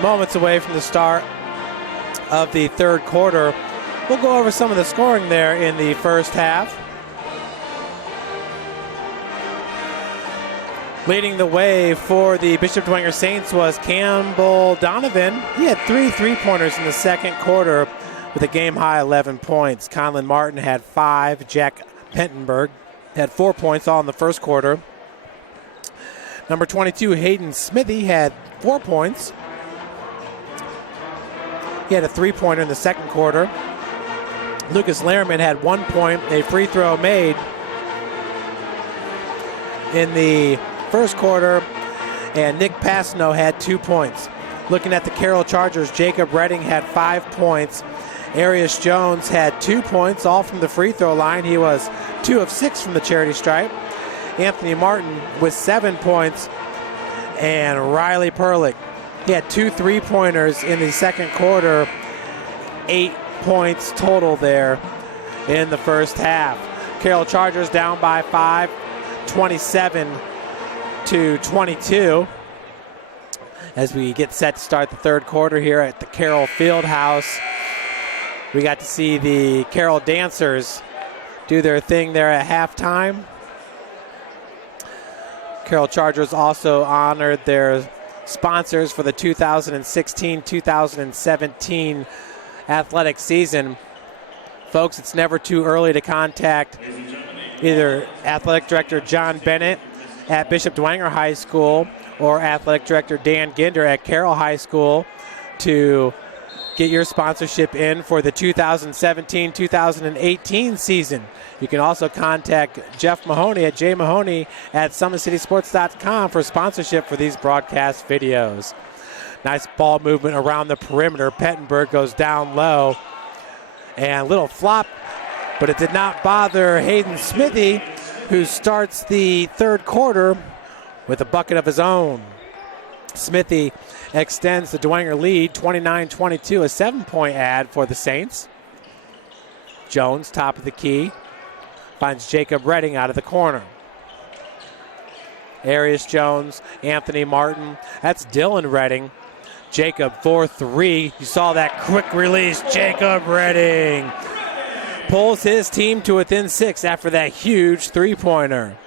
moments away from the start of the third quarter. We'll go over some of the scoring there in the first half. Leading the way for the Bishop Dwenger Saints was Campbell Donovan. He had 3 3-pointers in the second quarter with a game-high 11 points. Conlon Martin had 5. Jack Pentenberg had 4 points all in the first quarter. Number 22, Hayden Smithy, had 4 points. He had a 3-pointer in the second quarter. Lucas Lehrman had 1 point, a free throw made in the first quarter, and Nick Passano had 2 points. Looking at the Carroll Chargers, Jacob Redding had 5 points. Arius Jones had 2 points, all from the free throw line. He was 2 of 6 from the charity stripe. Anthony Martin with 7 points, and Riley Perlick, he had 2 3-pointers in the second quarter, 8 points total there in the first half. Carroll Chargers down by 5, 27-22, as we get set to start the third quarter here at the Carroll Fieldhouse. We got to see the Carroll dancers do their thing there at halftime. Carroll Chargers also honored their sponsors for the 2016-2017 athletic season. Folks, it's never too early to contact either Athletic Director John Bennett at Bishop Dwenger High School or Athletic Director Dan Ginder at Carroll High School to get your sponsorship in for the 2017-2018 season. You can also contact Jeff Mahoney at jmahoney at SummitCitySports.com for sponsorship for these broadcast videos. Nice ball movement around the perimeter. Pettenberg goes down low. And a little flop, but it did not bother Hayden Smithy, who starts the third quarter with a bucket of his own. Smithy extends the Dwenger lead, 29-22, a 7-point ad for the Saints. Jones, top of the key, finds Jacob Redding out of the corner. Arius Jones, Anthony Martin, that's Dylan Redding. Jacob for 3. You saw that quick release. Jacob Redding pulls his team to within 6 after that huge 3-pointer.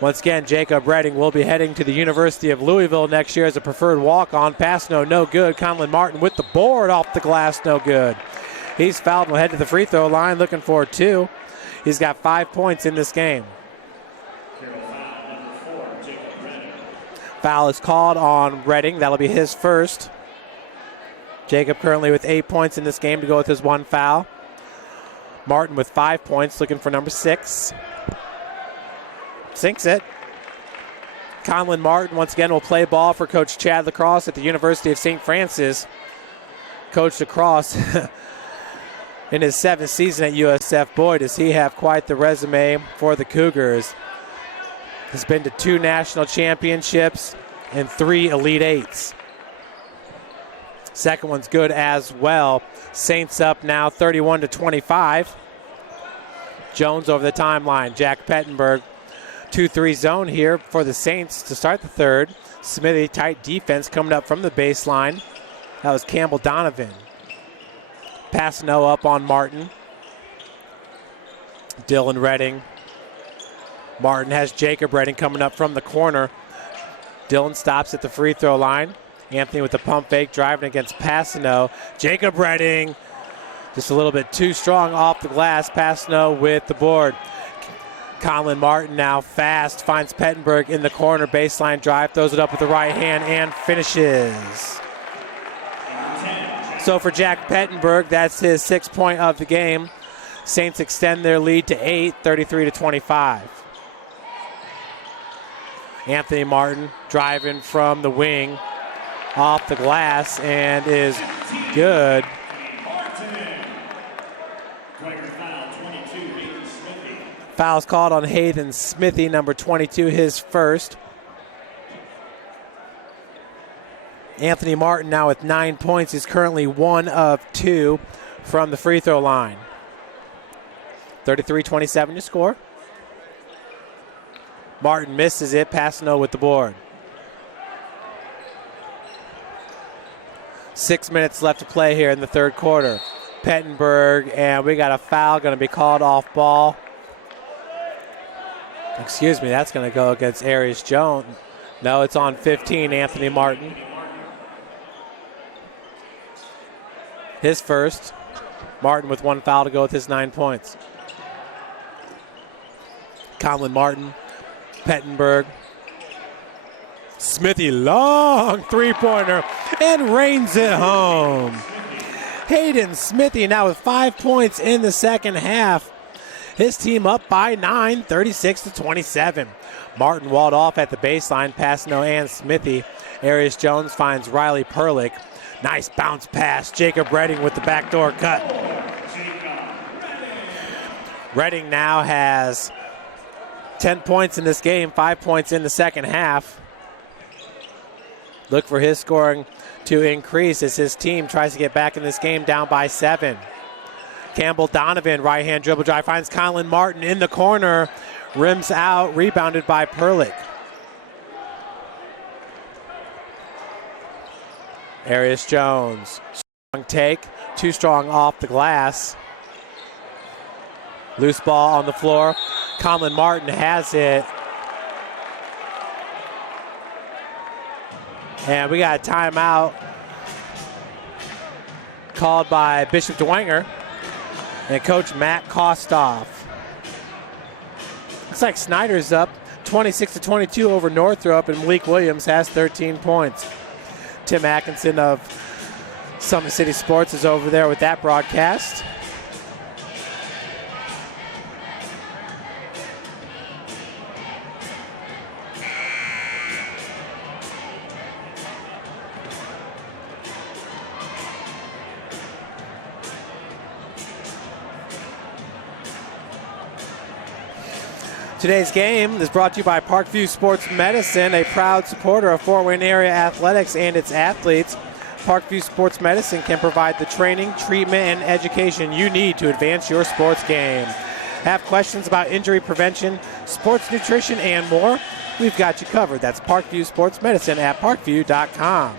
Once again, Jacob Redding will be heading to the University of Louisville next year as a preferred walk-on. Pass no good. Conlon Martin with the board off the glass, no good. He's fouled and will head to the free throw line looking for 2. He's got 5 points in this game. Foul is called on Redding. That'll be his first. Jacob currently with 8 points in this game to go with his 1 foul. Martin with 5 points, looking for number 6. Sinks it. Conlon Martin once again will play ball for Coach Chad Lacrosse at the University of St. Francis. Coach Lacrosse in his 7th season at USF. Boy, does he have quite the resume for the Cougars. He's been to 2 national championships and 3 Elite Eights. Second one's good as well. Saints up now 31-25. Jones over the timeline. Jack Pettenberg. 2-3 zone here for the Saints to start the third. Smithy, tight defense coming up from the baseline. That was Campbell Donovan. Passano up on Martin. Dylan Redding. Martin has Jacob Redding coming up from the corner. Dylan stops at the free throw line. Anthony with the pump fake, driving against Passano. Jacob Redding just a little bit too strong off the glass. Passano with the board. Conlon Martin now fast, finds Pettenberg in the corner, baseline drive, throws it up with the right hand and finishes. So for Jack Pettenberg, that's his 6th point of the game. Saints extend their lead to 8, 33-25. Anthony Martin driving from the wing off the glass and is good. Foul's called on Hayden Smithy, number 22, his first. Anthony Martin now with 9 points. He's currently 1 of 2 from the free throw line. 33-27 to score. Martin misses it. Passano with the board. 6 minutes left to play here in the third quarter. Pettenberg, and we got a foul going to be called off ball. Excuse me, that's going to go against Arius Jones. No, it's on 15, Anthony Martin. His first. Martin with one foul to go with his 9 points. Conlon Martin, Pettenberg. Smithy, long three-pointer, and rains it home. Hayden Smithy now with 5 points in the second half. His team up by 9, 36-27. Martin walled off at the baseline, Passano and Smithy. Arius Jones finds Riley Perlick. Nice bounce pass. Jacob Redding with the backdoor cut. Redding now has 10 points in this game, 5 points in the second half. Look for his scoring to increase as his team tries to get back in this game down by 7. Campbell Donovan, right-hand dribble drive, finds Conlon Martin in the corner. Rims out, rebounded by Perlick. Arius Jones, strong take, too strong off the glass. Loose ball on the floor. Conlon Martin has it. And we got a timeout called by Bishop Dwenger and Coach Matt Kostoff. Looks like Snyder's up 26-22 over Northrop, and Malik Williams has 13 points. Tim Atkinson of Summit City Sports is over there with that broadcast. Today's game is brought to you by Parkview Sports Medicine, a proud supporter of Fort Wayne area athletics and its athletes. Parkview Sports Medicine can provide the training, treatment, and education you need to advance your sports game. Have questions about injury prevention, sports nutrition, and more? We've got you covered. That's Parkview Sports Medicine at parkview.com.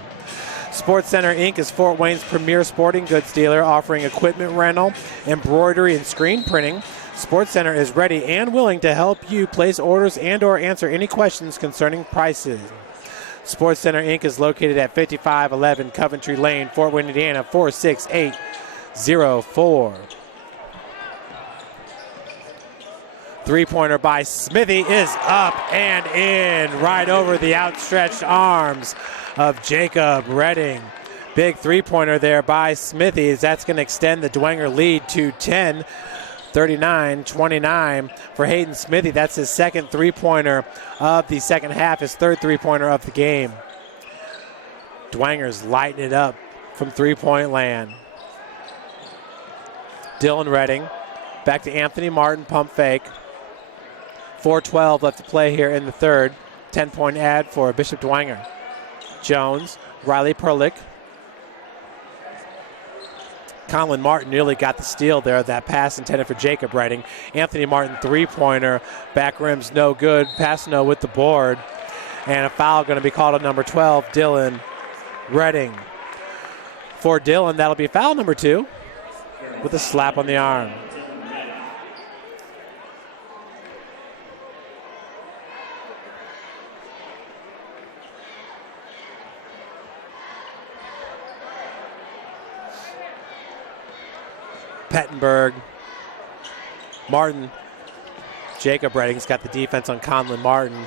Sports Center Inc. is Fort Wayne's premier sporting goods dealer, offering equipment rental, embroidery, and screen printing. Sports Center is ready and willing to help you place orders and or answer any questions concerning prices. Sports Center Inc. is located at 5511 Coventry Lane, Fort Wayne, Indiana, 46804. Three-pointer by Smithy is up and in, right over the outstretched arms of Jacob Redding. Big three-pointer there by Smithy, as that's going to extend the Dwenger lead to 10. 39-29 for Hayden Smithy. That's his second three-pointer of the second half, his third three-pointer of the game. Dwenger's lighting it up from three-point land. Dylan Redding back to Anthony Martin, pump fake. 4:12 left to play here in the third. 10-point ad for Bishop Dwenger. Jones, Riley Perlick. Conlon Martin nearly got the steal there. That pass intended for Jacob Redding. Anthony Martin three-pointer. Back rim's no good. Passano with the board. And a foul going to be called on number 12, Dylan Redding. For Dylan, that'll be foul number 2 with a slap on the arm. Pettenberg, Martin, Jacob Redding's got the defense on Conlon Martin.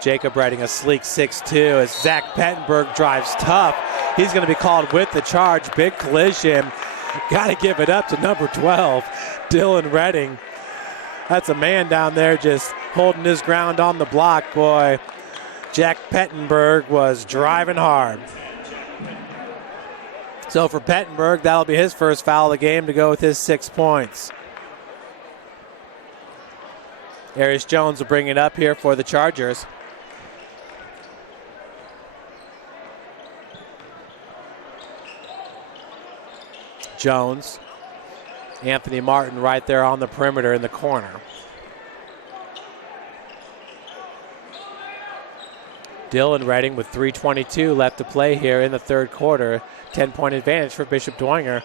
Jacob Redding, a sleek 6'2", as Zach Pettenberg drives tough. He's going to be called with the charge. Big collision. Got to give it up to number 12, Dylan Redding. That's a man down there just holding his ground on the block, boy. Jack Pettenberg was driving hard. So for Pettenberg, that'll be his first foul of the game to go with his 6 points. Arius Jones will bring it up here for the Chargers. Jones, Anthony Martin right there on the perimeter in the corner. Dylan Redding with 3:22 left to play here in the third quarter. 10-point advantage for Bishop Dwenger.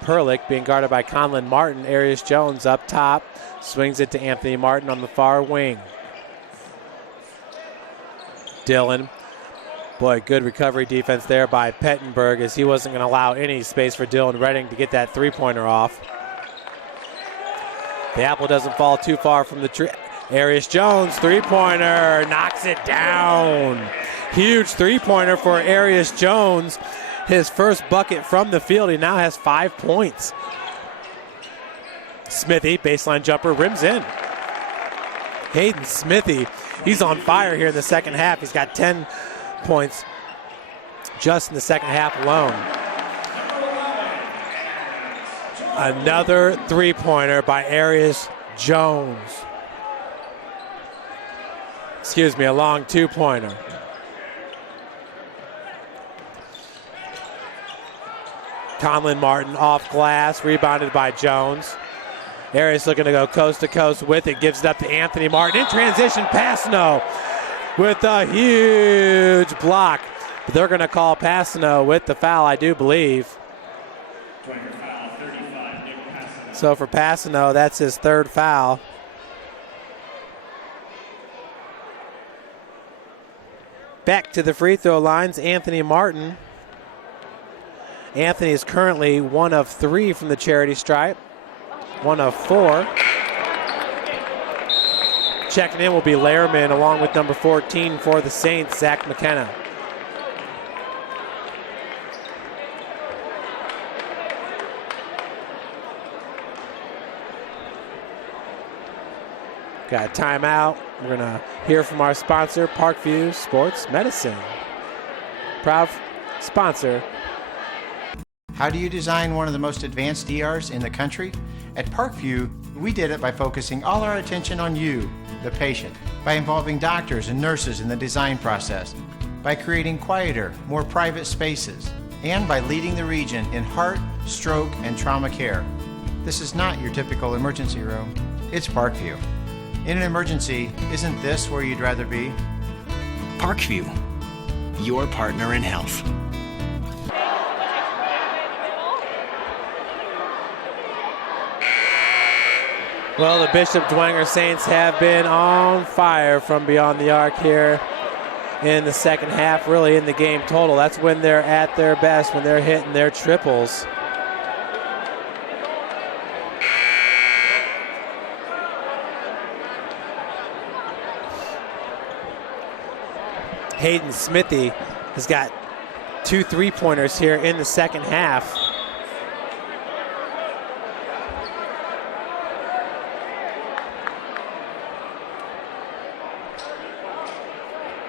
Perlick being guarded by Conlon Martin. Arius Jones up top. Swings it to Anthony Martin on the far wing. Dylan. Boy, good recovery defense there by Pettenberg as he wasn't going to allow any space for Dylan Redding to get that three-pointer off. The apple doesn't fall too far from the tree. Arius Jones, three-pointer, knocks it down. Huge three-pointer for Arius Jones. His first bucket from the field. He now has 5 points. Smithy, baseline jumper, rims in. Hayden Smithy, he's on fire here in the second half. He's got 10 points just in the second half alone. Another three-pointer by Arius Jones. Excuse me, a long two-pointer. Conlon Martin off glass, rebounded by Jones. Arius looking to go coast to coast with it, gives it up to Anthony Martin. In transition, Passano with a huge block. But they're going to call Passano with the foul, I do believe. So for Passano, that's his third foul. Back to the free throw lines, Anthony Martin. Anthony is currently 1 of 3 from the charity stripe. 1 of 4. Checking in will be Lehrman along with number 14 for the Saints, Zach McKenna. Got a timeout. We're going to hear from our sponsor, Parkview Sports Medicine. Proud sponsor. How do you design one of the most advanced ERs in the country? At Parkview, we did it by focusing all our attention on you, the patient, by involving doctors and nurses in the design process, by creating quieter, more private spaces, and by leading the region in heart, stroke, and trauma care. This is not your typical emergency room. It's Parkview. In an emergency, isn't this where you'd rather be? Parkview, your partner in health. Well, the Bishop Dwenger Saints have been on fire from beyond the arc here in the second half, really in the game total. That's when they're at their best, when they're hitting their triples. Hayden Smithy has got 2 3-pointers here in the second half.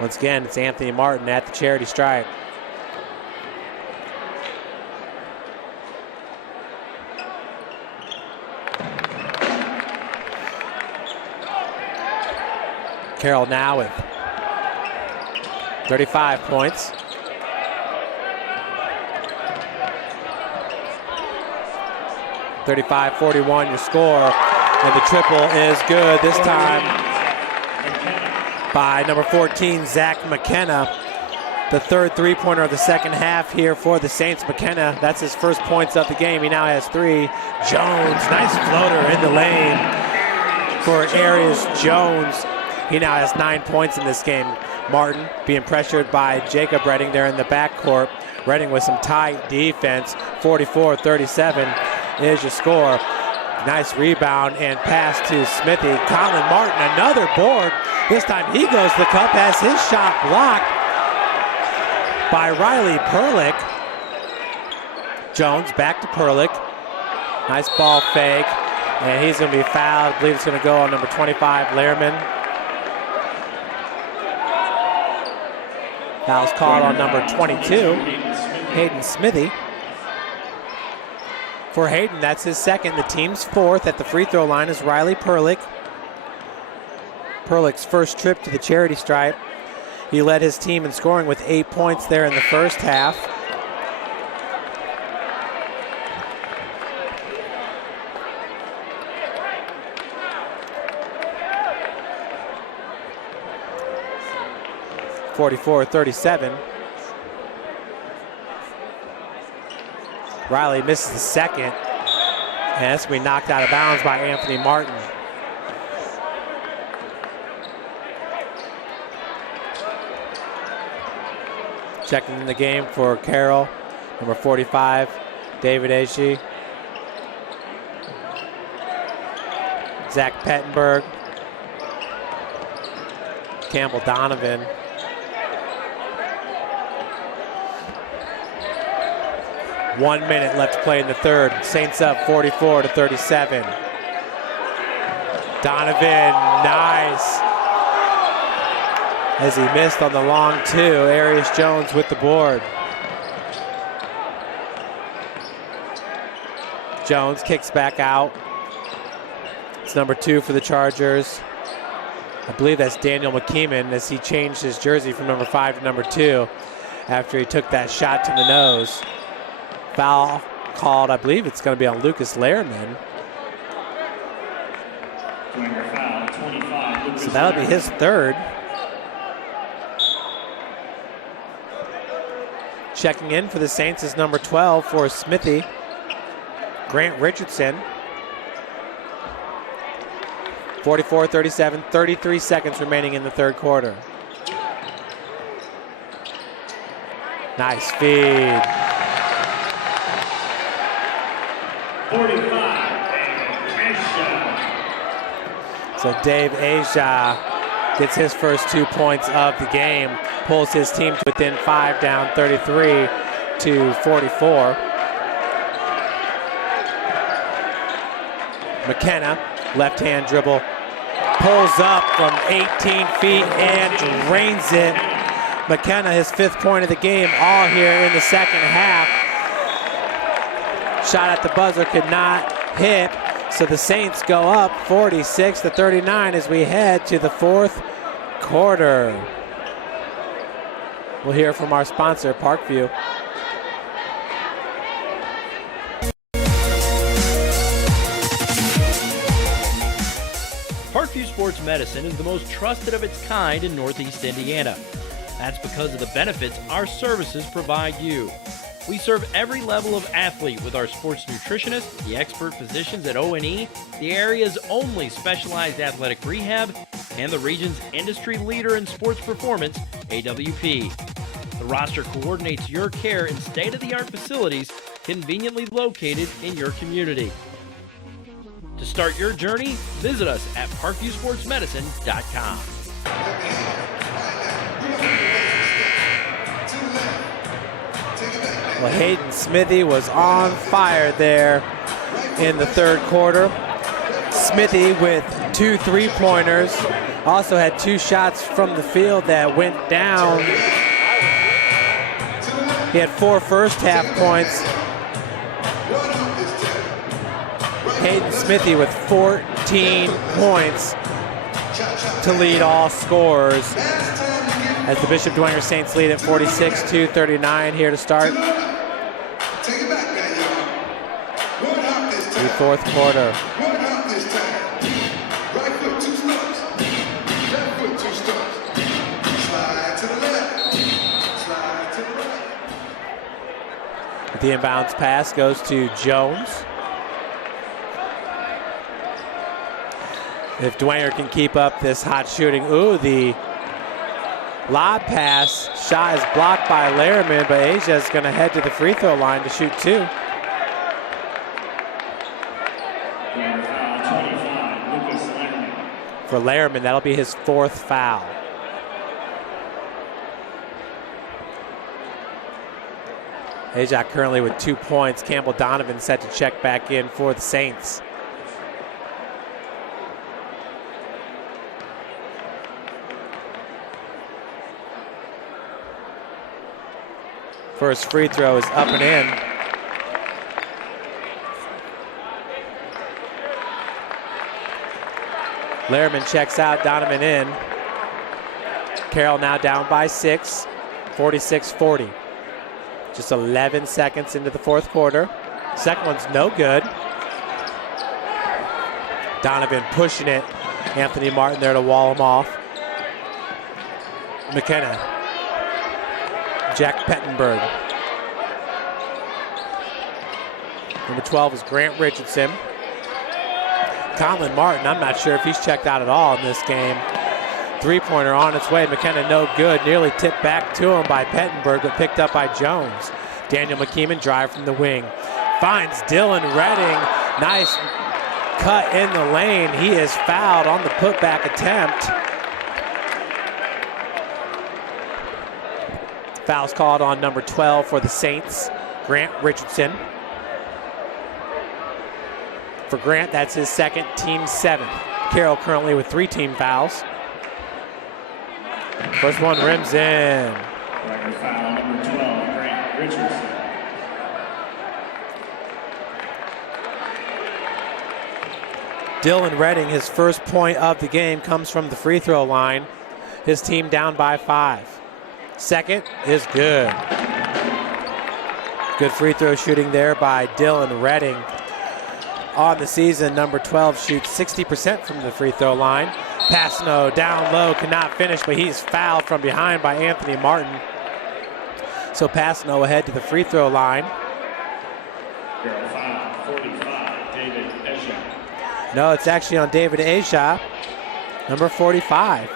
Once again, it's Anthony Martin at the charity stripe. Carroll now with 35 points. (35-41) your score, and the triple is good this time by number 14, Zach McKenna. The third three-pointer of the second half here for the Saints. McKenna, that's his first points of the game. He now has 3. Jones, nice floater in the lane for Arius Jones. He now has 9 points in this game. Martin being pressured by Jacob Redding there in the backcourt. Redding with some tight defense. 44-37 is your score. Nice rebound and pass to Smithy. Conlon Martin, another board. This time he goes to the cup, has his shot blocked by Riley Perlick. Jones back to Perlick. Nice ball fake, and he's going to be fouled. I believe it's going to go on number 25, Lehrman. Foul's called on number 22, Hayden Smithy. For Hayden, that's his second. The team's 4th at the free throw line is Riley Perlick. Perlick's first trip to the charity stripe. He led his team in scoring with 8 points there in the first half. 44-37. Riley misses the second, and that's going to be knocked out of bounds by Anthony Martin. Checking in the game for Carroll, number 45, David Agee. Zach Pettenberg. Campbell Donovan. One minute left to play in the third. Saints up 44-37. Donovan, nice. As he missed on the long two, Arius Jones with the board. Jones kicks back out. It's number 2 for the Chargers. I believe that's Daniel McKeeman as he changed his jersey from number 5 to number 2 after he took that shot to the nose. Foul called, I believe it's going to be on Lucas Lehrman. Dwenger foul, 25. So that'll be his third. Checking in for the Saints is number 12 for Smithy, Grant Richardson. 44-37, 33 seconds remaining in the third quarter. Nice feed. 45. So Dave Asia gets his first 2 points of the game, pulls his team to within 5, down 33-44. McKenna, left-hand dribble, pulls up from 18 feet and drains it. McKenna, his 5th point of the game, all here in the second half. Shot at the buzzer could not hit, so the Saints go up 46-39 as we head to the fourth quarter. We'll hear from our sponsor, Parkview. Parkview Sports Medicine is the most trusted of its kind in Northeast Indiana. That's because of the benefits our services provide you. We serve every level of athlete with our sports nutritionists, the expert physicians at O&E, the area's only specialized athletic rehab, and the region's industry leader in sports performance, AWP. The roster coordinates your care in state-of-the-art facilities conveniently located in your community. To start your journey, visit us at parkviewsportsmedicine.com. Well, Hayden Smithy was on fire there in the third quarter. Smithy with 2 3-pointers. Also had 2 shots from the field that went down. He had 4 first-half points. Hayden Smithy with 14 points to lead all scorers as the Bishop Dwenger Saints lead at 46-39 here to start the fourth quarter. The inbounds pass goes to Jones. If Dwenger can keep up this hot shooting, the lob pass shot is blocked by Lehrman, but Asia is going to head to the free throw line to shoot 2. For Lehrman, that'll be his 4th foul. Asia currently with 2 points. Campbell Donovan set to check back in for the Saints. First free throw is up and in. Lehrman checks out, Donovan in. Carroll now down by 6, 46-40. Just 11 seconds into the fourth quarter. Second one's no good. Donovan pushing it. Anthony Martin there to wall him off. McKenna Jack Pettenberg. Number 12 is Grant Richardson. Conlon Martin, I'm not sure if he's checked out at all in this game. Three-pointer on its way. McKenna no good. Nearly tipped back to him by Pettenberg, but picked up by Jones. Daniel McKeeman drive from the wing. Finds Dylan Redding. Nice cut in the lane. He is fouled on the putback attempt. Foul's called on number 12 for the Saints, Grant Richardson. For Grant, that's his second, team 7th. Carroll currently with 3 team fouls. First one rims in. Record foul number 12, Grant Richardson. Dylan Redding, his first point of the game comes from the free throw line. His team down by 5. Second is good. Good free throw shooting there by Dylan Redding. On the season, number 12 shoots 60% from the free throw line. Passano down low, cannot finish, but he's fouled from behind by Anthony Martin. So Passano ahead to the free throw line. Carroll foul, 45, David Esha. No, it's actually on David Asia, number 45.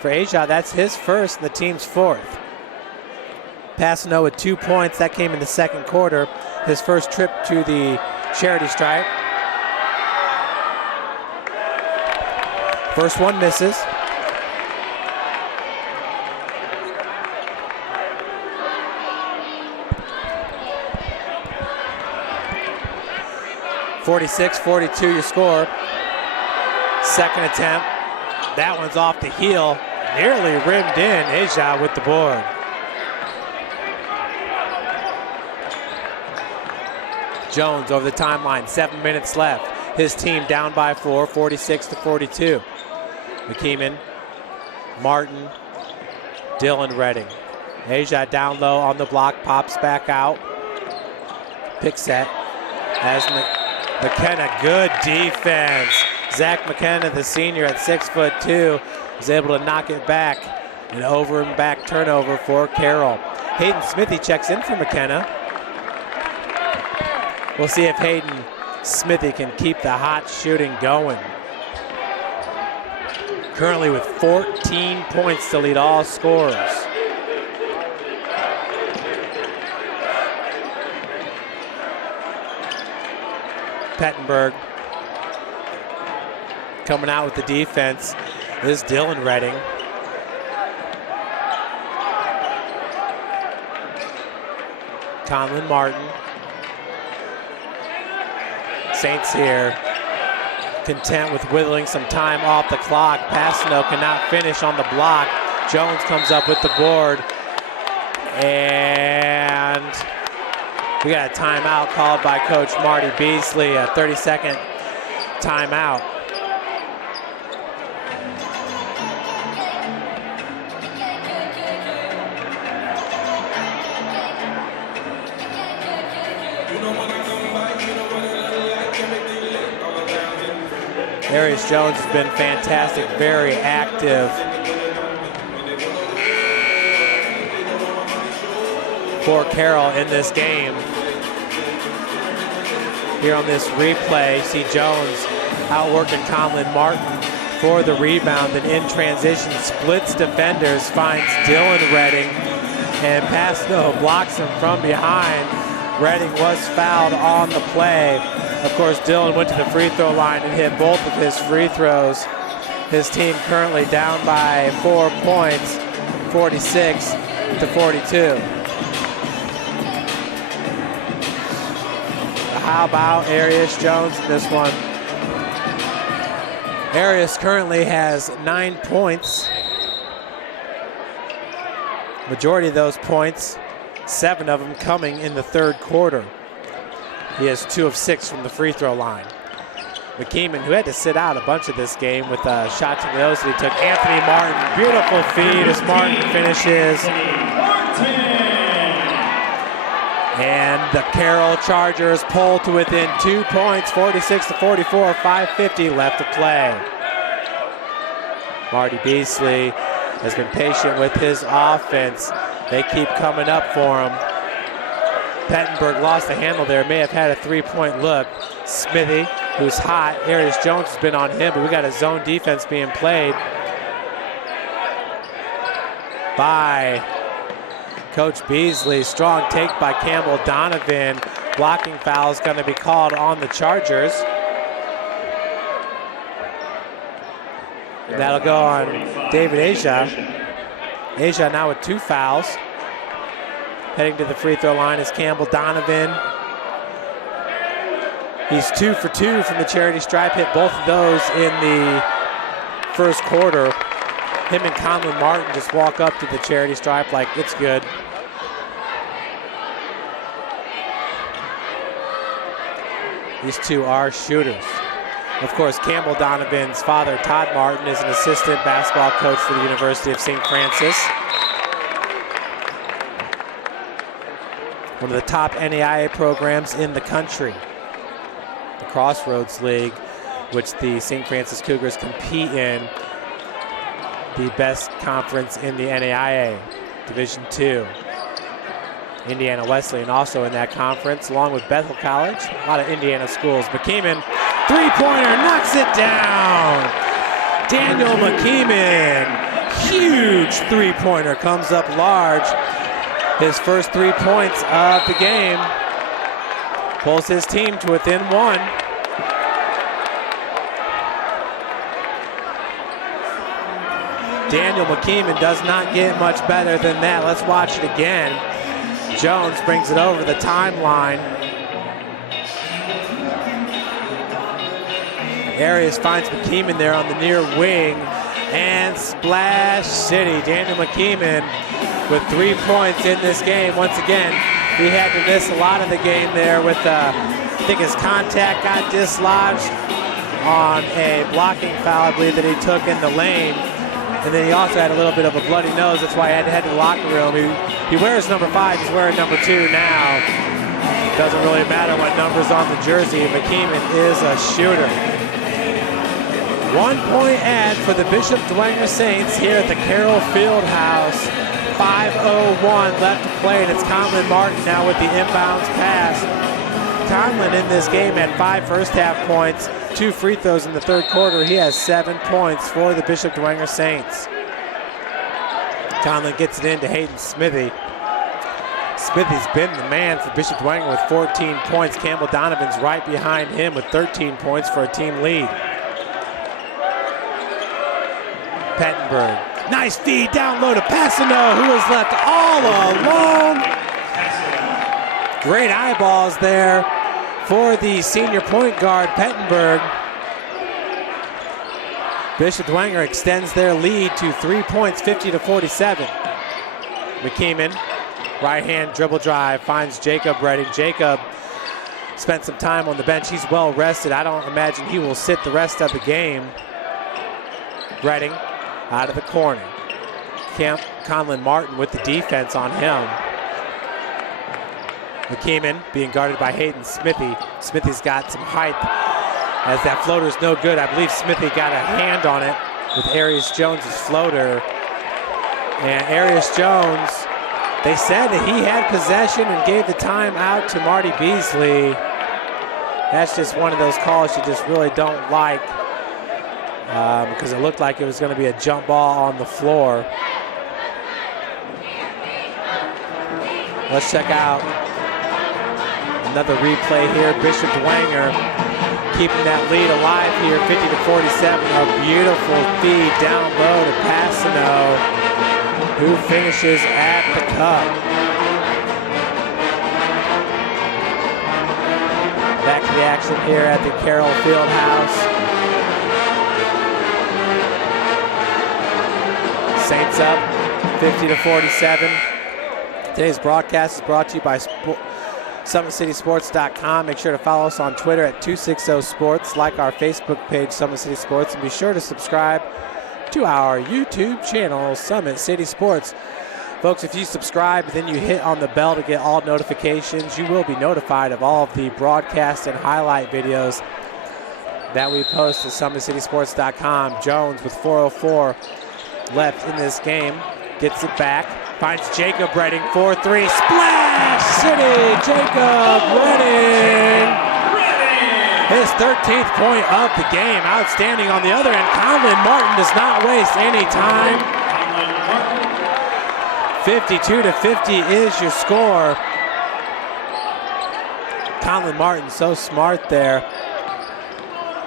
For Asia, that's his first and the team's 4th. Passano with 2 points. That came in the second quarter. His first trip to the charity stripe. First one misses. (46-42) your score. Second attempt. That one's off the heel. Nearly rimmed in. Asia with the board. Jones over the timeline. 7 minutes left. His team down by 4, 46-42. McKeeman, Martin, Dylan Redding. Asia down low on the block, pops back out. Pick set as McKenna, good defense. Zach McKenna, the senior at 6'2", was able to knock it back. An over and back turnover for Carroll. Hayden Smithy checks in for McKenna. We'll see if Hayden Smithy can keep the hot shooting going. Currently with 14 points to lead all scorers. Pettenberg coming out with the defense is Dylan Redding. Conlon Martin. Saints here content with whittling some time off the clock. Passano cannot finish on the block. Jones comes up with the board. And we got a timeout called by Coach Marty Beasley, a 30-second timeout. Arius Jones has been fantastic, very active. For Carroll in this game. Here on this replay, see Jones outworking Conlon Martin for the rebound, and in transition splits defenders, finds Dylan Redding, and Passano blocks him from behind. Redding was fouled on the play. Of course, Dylan went to the free throw line and hit both of his free throws. His team currently down by 4 points, 46-42. How about Arius Jones in this one? Arius currently has 9 points. Majority of those points, 7 of them coming in the third quarter. He has 2 of 6 from the free throw line. McKeeman, who had to sit out a bunch of this game with a shot to the nose that he took. Anthony Martin, beautiful feed as Martin finishes. And the Carroll Chargers pull to within 2 points, 46-44, 5:50 left to play. Marty Beasley has been patient with his offense. They keep coming up for him. Pettenberg lost the handle there. May have had a three-point look. Smithy, who's hot. Arius Jones has been on him, but we got a zone defense being played by Coach Beasley. Strong take by Campbell Donovan. Blocking foul is going to be called on the Chargers. That'll go on David Asia. Asia now with 2 fouls. Heading to the free throw line is Campbell Donovan. He's 2 for 2 from the charity stripe. Hit both of those in the first quarter. Him and Conlon Martin just walk up to the charity stripe like it's good. These two are shooters. Of course, Campbell Donovan's father, Todd Martin, is an assistant basketball coach for the University of St. Francis. One of the top NAIA programs in the country. The Crossroads League, which the St. Francis Cougars compete in, the best conference in the NAIA, Division II. Indiana Wesleyan also in that conference, along with Bethel College. A lot of Indiana schools. McKeeman, three-pointer, knocks it down. Daniel McKeeman, huge three-pointer, comes up large. His first 3 points of the game. Pulls his team to within 1. Daniel McKeeman does not get much better than that. Let's watch it again. Jones brings it over the timeline. Arias finds McKeeman there on the near wing. And Splash City. Daniel McKeeman with 3 points in this game. Once again, he had to miss a lot of the game there with, I think his contact got dislodged on a blocking foul, I believe, that he took in the lane. And then he also had a little bit of a bloody nose. That's why he had to head to the locker room. He wears number 5. He's wearing number 2 now. Doesn't really matter what number's on the jersey. McKeeman is a shooter. 1 point ad for the Bishop Dwenger Saints here at the Carroll Fieldhouse. 5:01 left to play, and it's Conlon Martin now with the inbounds pass. Conlon in this game had 5 first half points, 2 free throws in the third quarter. He has 7 points for the Bishop Dwenger Saints. Conlon gets it in to Hayden Smithy. Smithy's been the man for Bishop Dwenger with 14 points. Campbell Donovan's right behind him with 13 points for a team lead. Pettenberg. Nice feed down low to Passano, who was left all alone. Great eyeballs there for the senior point guard, Pettenberg. Bishop Dwenger extends their lead to 3 points, 50-47. McKeeman, right hand dribble drive, finds Jacob Redding. Jacob spent some time on the bench. He's well rested. I don't imagine he will sit the rest of the game. Redding out of the corner. Conlon Martin with the defense on him. McKeeman being guarded by Hayden Smithy. Smithy's got some height as that floater's no good. I believe Smithy got a hand on it with Arius Jones' floater. And Arius Jones, they said that he had possession and gave the time out to Marty Beasley. That's just one of those calls you just really don't like because it looked like it was going to be a jump ball on the floor. Let's check out another replay here. Bishop Dwenger keeping that lead alive here, 50-47. A beautiful feed down low to Passano, who finishes at the cup. Back to the action here at the Carroll Fieldhouse. Saints up 50-47. Today's broadcast is brought to you by SummitCitySports.com. Make sure to follow us on Twitter at 260sports, like our Facebook page, Summit City Sports, and be sure to subscribe to our YouTube channel, Summit City Sports. Folks, if you subscribe, then you hit on the bell to get all notifications. You will be notified of all of the broadcast and highlight videos that we post at SummitCitySports.com. Jones with 4:04 left in this game gets it back. Finds Jacob Redding, 4-3, splash city, Jacob Redding. His 13th point of the game, outstanding on the other end. Conlon Martin does not waste any time. 52-50 is your score. Conlon Martin so smart there,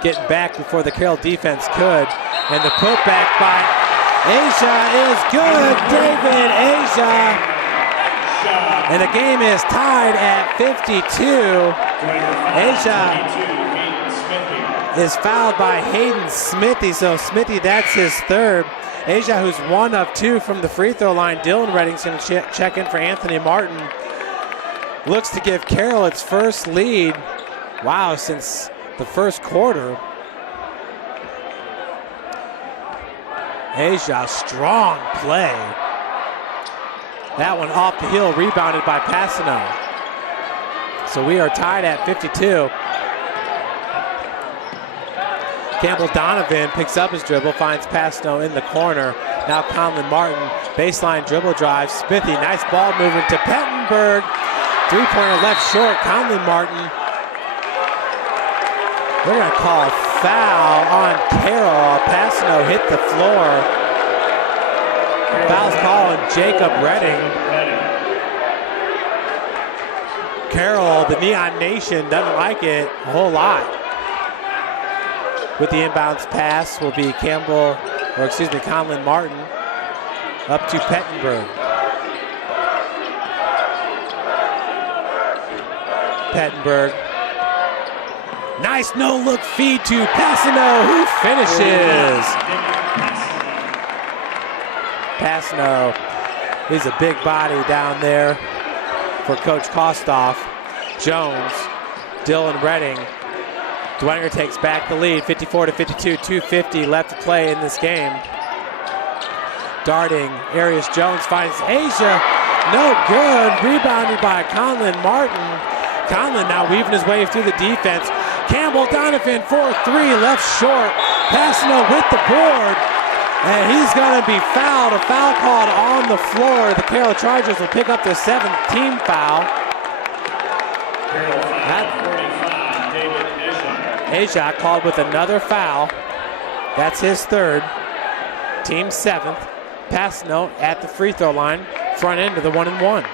getting back before the Carroll defense could. And the putback by IHSAA is good, David IHSAA. And the game is tied at 52. IHSAA is fouled by Hayden Smithy. So Smithy, that's his third. IHSAA, who's 1 of 2 from the free throw line. Dylan Redding's going to check in for Anthony Martin. Looks to give Carroll its first lead. Wow, since the first quarter. IHSAA, strong play. That one off the heel, rebounded by Passano. So we are tied at 52. Campbell Donovan picks up his dribble, finds Passano in the corner. Now Conlon Martin, baseline dribble drive. Smithy, nice ball movement to Pettenberg. Three-pointer left short, Conlon Martin. They're going to call a foul on Carroll. Passano hit the floor. Foul's called on Jacob Redding. Carroll, the Neon Nation, doesn't like it a whole lot. With the inbounds pass will be Conlon Martin up to Pettenberg. Pettenberg. Nice no-look feed to Passano, who finishes. Passano is a big body down there for Coach Kostoff. Jones, Dylan Redding. Dwenger takes back the lead, 54-52, 2:50 left to play in this game. Darting, Arius Jones finds IHSAA, no good. Rebounded by Conlon Martin. Conlon now weaving his way through the defense. Campbell Donovan, 4-3, left short. Passano with the board, and he's going to be fouled. A foul called on the floor. The Carroll Chargers will pick up their 7th team foul. IHSAA called with another foul. That's his third. Team 7th. Passano at the free throw line, front end of the 1-and-1.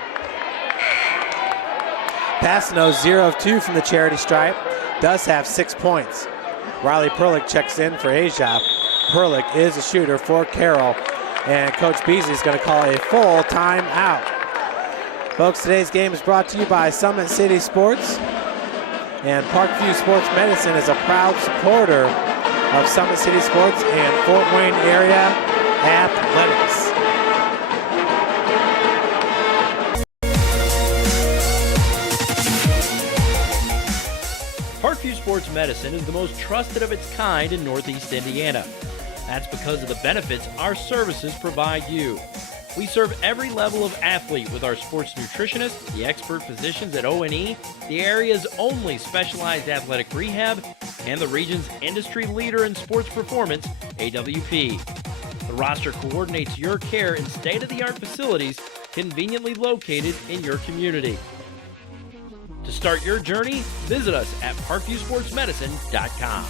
Passano 0 of 2 from the charity stripe. Does have 6 points. Riley Perlick checks in for IHSAA. Perlick is a shooter for Carroll, and Coach Beasley is going to call a full timeout. Folks, today's game is brought to you by SummitCitySports, and Parkview Sports Medicine is a proud supporter of SummitCitySports and Fort Wayne area athletics. Parkview Sports Medicine is the most trusted of its kind in Northeast Indiana. That's because of the benefits our services provide you. We serve every level of athlete with our sports nutritionists, the expert physicians at O&E, the area's only specialized athletic rehab, and the region's industry leader in sports performance, AWP. The roster coordinates your care in state-of-the-art facilities conveniently located in your community. To start your journey, visit us at parkviewsportsmedicine.com.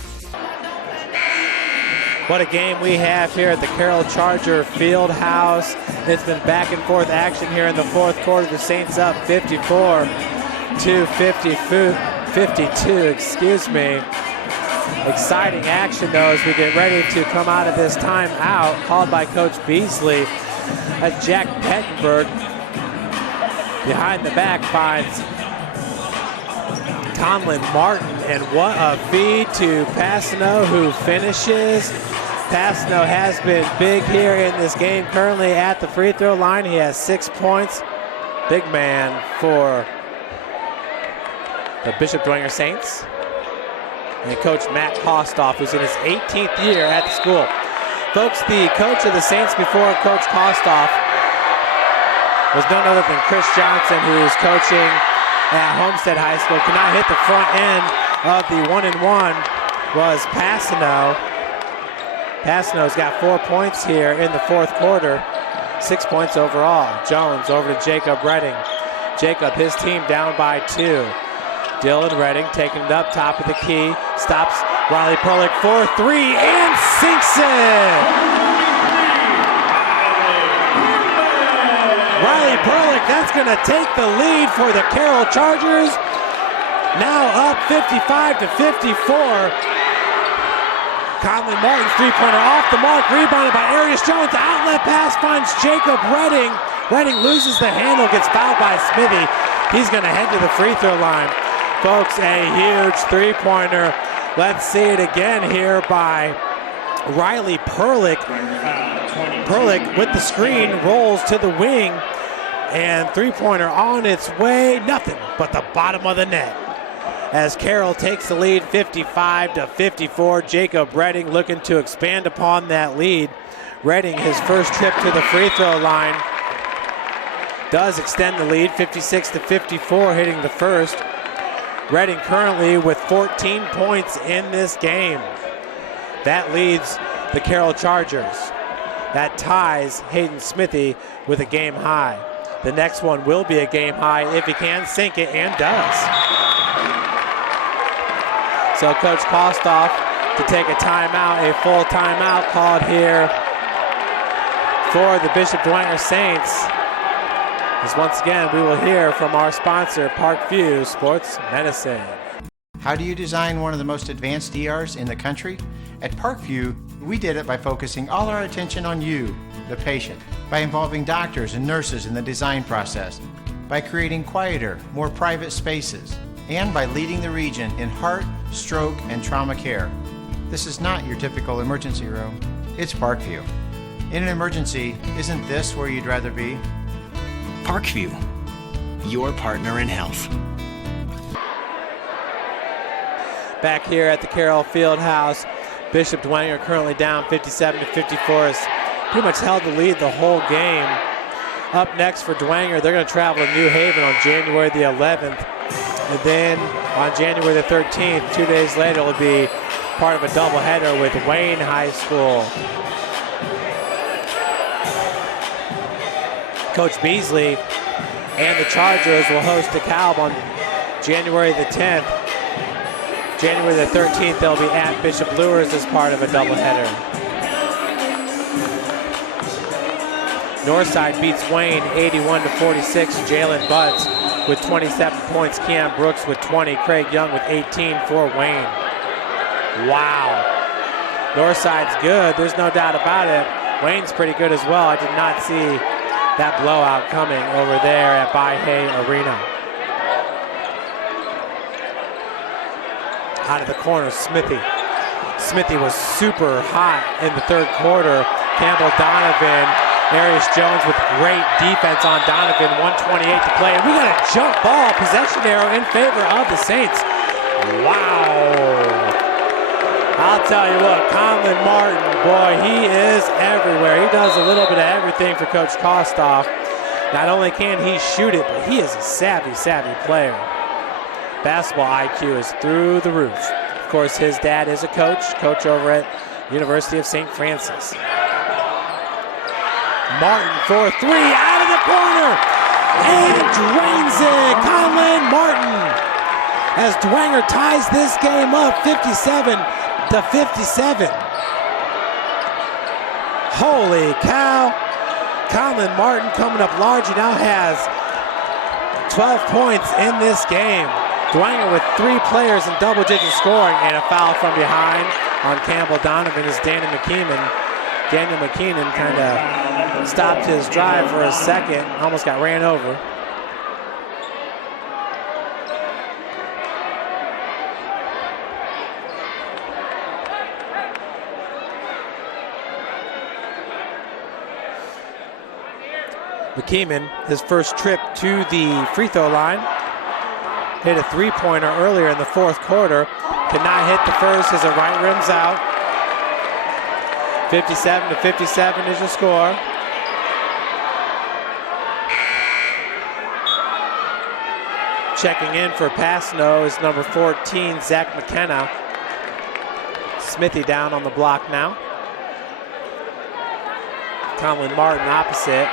What a game we have here at the Carroll Charger Field House. It's been back and forth action here in the fourth quarter. The Saints up 54 to 52, Exciting action though as we get ready to come out of this timeout called by Coach Beasley. As Jack Pettenberg behind the back finds Conlon Martin, and what a feed to Passano, who finishes. Passano has been big here in this game, currently at the free throw line. He has 6 points. Big man for the Bishop Dwenger Saints. And Coach Matt Kostoff, who's in his 18th year at the school. Folks, the coach of the Saints before Coach Kostoff was none other than Chris Johnson, who is coaching at Homestead High School. Could not hit the front end of the 1-and-1 was Passano. Passano's got 4 points here in the fourth quarter. 6 points overall. Jones over to Jacob Redding. Jacob, his team down by 2. Dylan Redding taking it up top of the key. Stops Riley Perlick for 3 and sinks it! Riley Perlick, that's going to take the lead for the Carroll Chargers. Now up 55-54. Conlon Martin's three-pointer off the mark, rebounded by Arius Jones. The outlet pass finds Jacob Redding. Redding loses the handle, gets fouled by Smithy. He's going to head to the free throw line. Folks, a huge three-pointer. Let's see it again here by Riley Perlick. Perlick with the screen rolls to the wing, and three-pointer on its way. Nothing but the bottom of the net. As Carroll takes the lead 55-54. Jacob Redding looking to expand upon that lead. Redding, his first trip to the free throw line, does extend the lead 56-54, hitting the first. Redding currently with 14 points in this game. That leads the Carroll Chargers. That ties Hayden Smithy with a game high. The next one will be a game high if he can sink it, and does. So Coach Kostoff to take a timeout, a full timeout called here for the Bishop Dwenger Saints. As once again, we will hear from our sponsor, Parkview Sports Medicine. How do you design one of the most advanced ERs in the country? At Parkview, we did it by focusing all our attention on you, the patient, by involving doctors and nurses in the design process, by creating quieter, more private spaces, and by leading the region in heart, stroke, and trauma care. This is not your typical emergency room. It's Parkview. In an emergency, isn't this where you'd rather be? Parkview, your partner in health. Back here at the Carroll Fieldhouse, Bishop Dwenger currently down 57-54. Has pretty much held the lead the whole game. Up next for Dwenger, they're going to travel to New Haven on January the 11th. And then on January the 13th, 2 days later, it'll be part of a doubleheader with Wayne High School. Coach Beasley and the Chargers will host DeKalb on January the 10th. January the 13th, they'll be at Bishop Lures as part of a doubleheader. Northside beats Wayne 81-46. Jalen Butts with 27 points. Keon Brooks with 20. Craig Young with 18 for Wayne. Wow. Northside's good. There's no doubt about it. Wayne's pretty good as well. I did not see that blowout coming over there at By-Hay Arena. Out of the corner, Smithy. Smithy was super hot in the third quarter. Campbell Donovan, Arius Jones with great defense on Donovan. 1:28 to play. And we got a jump ball, possession arrow in favor of the Saints. Wow. I'll tell you what, Conlon Martin, boy, he is everywhere. He does a little bit of everything for Coach Kostoff. Not only can he shoot it, but he is a savvy player. Basketball IQ is through the roof. Of course, his dad is a coach over at University of St. Francis. Martin for three, out of the corner, and drains it. Conlon Martin, as Dwenger ties this game up 57-57. Holy cow. Conlon Martin coming up large. He now has 12 points in this game. Dwenger with 3 players in double-digit scoring, and a foul from behind on Campbell Donovan as Daniel McKeenan kind of stopped his drive for a second, almost got ran over. McKeeman, his first trip to the free throw line, hit a three-pointer earlier in the fourth quarter. Could not hit the first as it right rims out. 57-57 is the score. Checking in for Passano is number 14, Zach McKenna. Smithy down on the block now. Conlon Martin opposite.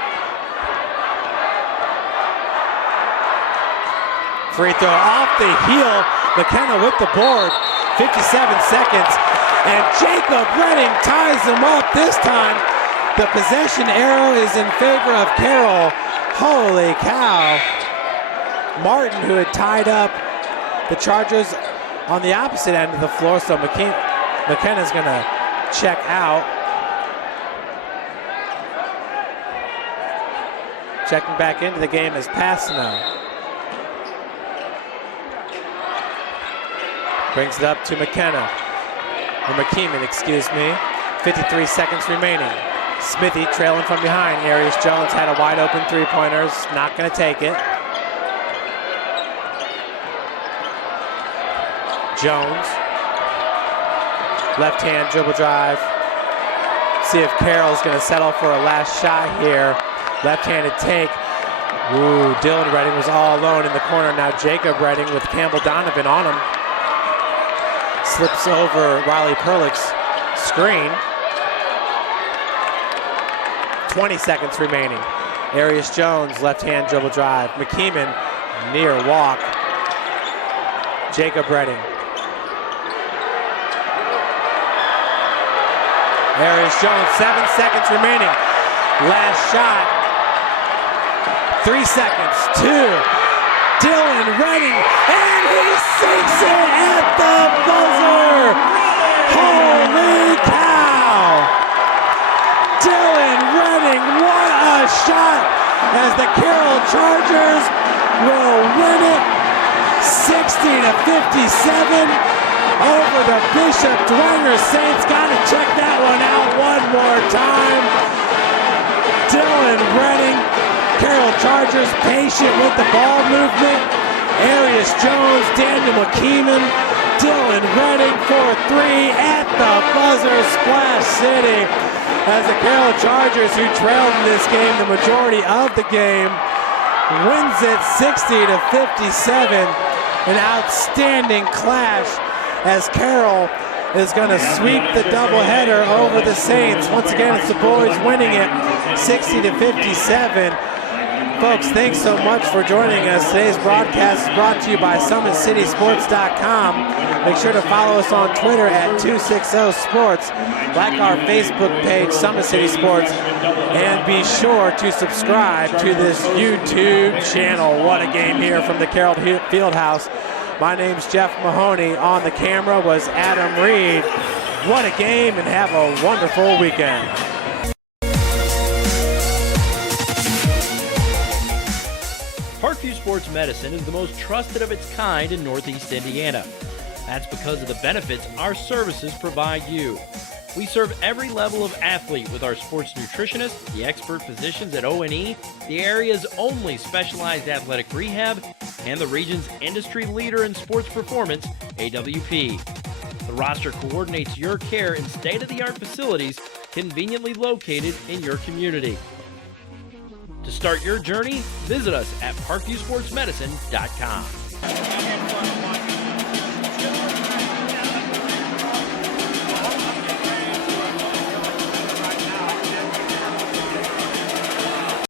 Free throw off the heel. McKenna with the board. 57 seconds. And Jacob Redding ties them up this time. The possession arrow is in favor of Carroll. Holy cow. Martin, who had tied up the Chargers on the opposite end of the floor, so McKenna's going to check out. Checking back into the game is Passano. Brings it up to McKenna. Or McKeeman, excuse me. 53 seconds remaining. Smithy trailing from behind. Arius Jones had a wide open three-pointers. Not going to take it. Jones. Left hand dribble drive. See if Carroll's going to settle for a last shot here. Left-handed take. Ooh, Dylan Redding was all alone in the corner. Now Jacob Redding with Campbell Donovan on him. Slips over Riley Perlick's screen. 20 seconds remaining. Arius Jones, left-hand dribble drive. McKeeman, near walk. Jacob Redding. Arius Jones, 7 seconds remaining. Last shot. 3 seconds. 2. Dylan Redding, and he sinks it at the buzzer. Holy cow. Dylan Redding, what a shot, as the Carroll Chargers will win it 60-57 over the Bishop Dwenger Saints. Got to check that one out one more time. Dylan Redding, Carroll Chargers patient with the ball movement. Arius Jones, Daniel McKeeman, Dylan Redding for 3 at the buzzer. Splash City, as the Carroll Chargers, who trailed in this game the majority of the game, wins it 60-57. An outstanding clash, as Carroll is going to sweep the doubleheader over the Saints. Once again, it's the boys winning it 60-57. Folks, thanks so much for joining us. Today's broadcast is brought to you by SummitCitySports.com. Make sure to follow us on Twitter at 260sports. Like our Facebook page, Summit City Sports. And be sure to subscribe to this YouTube channel. What a game here from the Carroll Fieldhouse. My name's Jeff Mahoney. On the camera was Adam Reed. What a game, and have a wonderful weekend. Parkview Sports Medicine is the most trusted of its kind in Northeast Indiana. That's because of the benefits our services provide you. We serve every level of athlete with our sports nutritionists, the expert physicians at O&E, the area's only specialized athletic rehab, and the region's industry leader in sports performance, AWP. The roster coordinates your care in state-of-the-art facilities conveniently located in your community. To start your journey, visit us at parkviewsportsmedicine.com.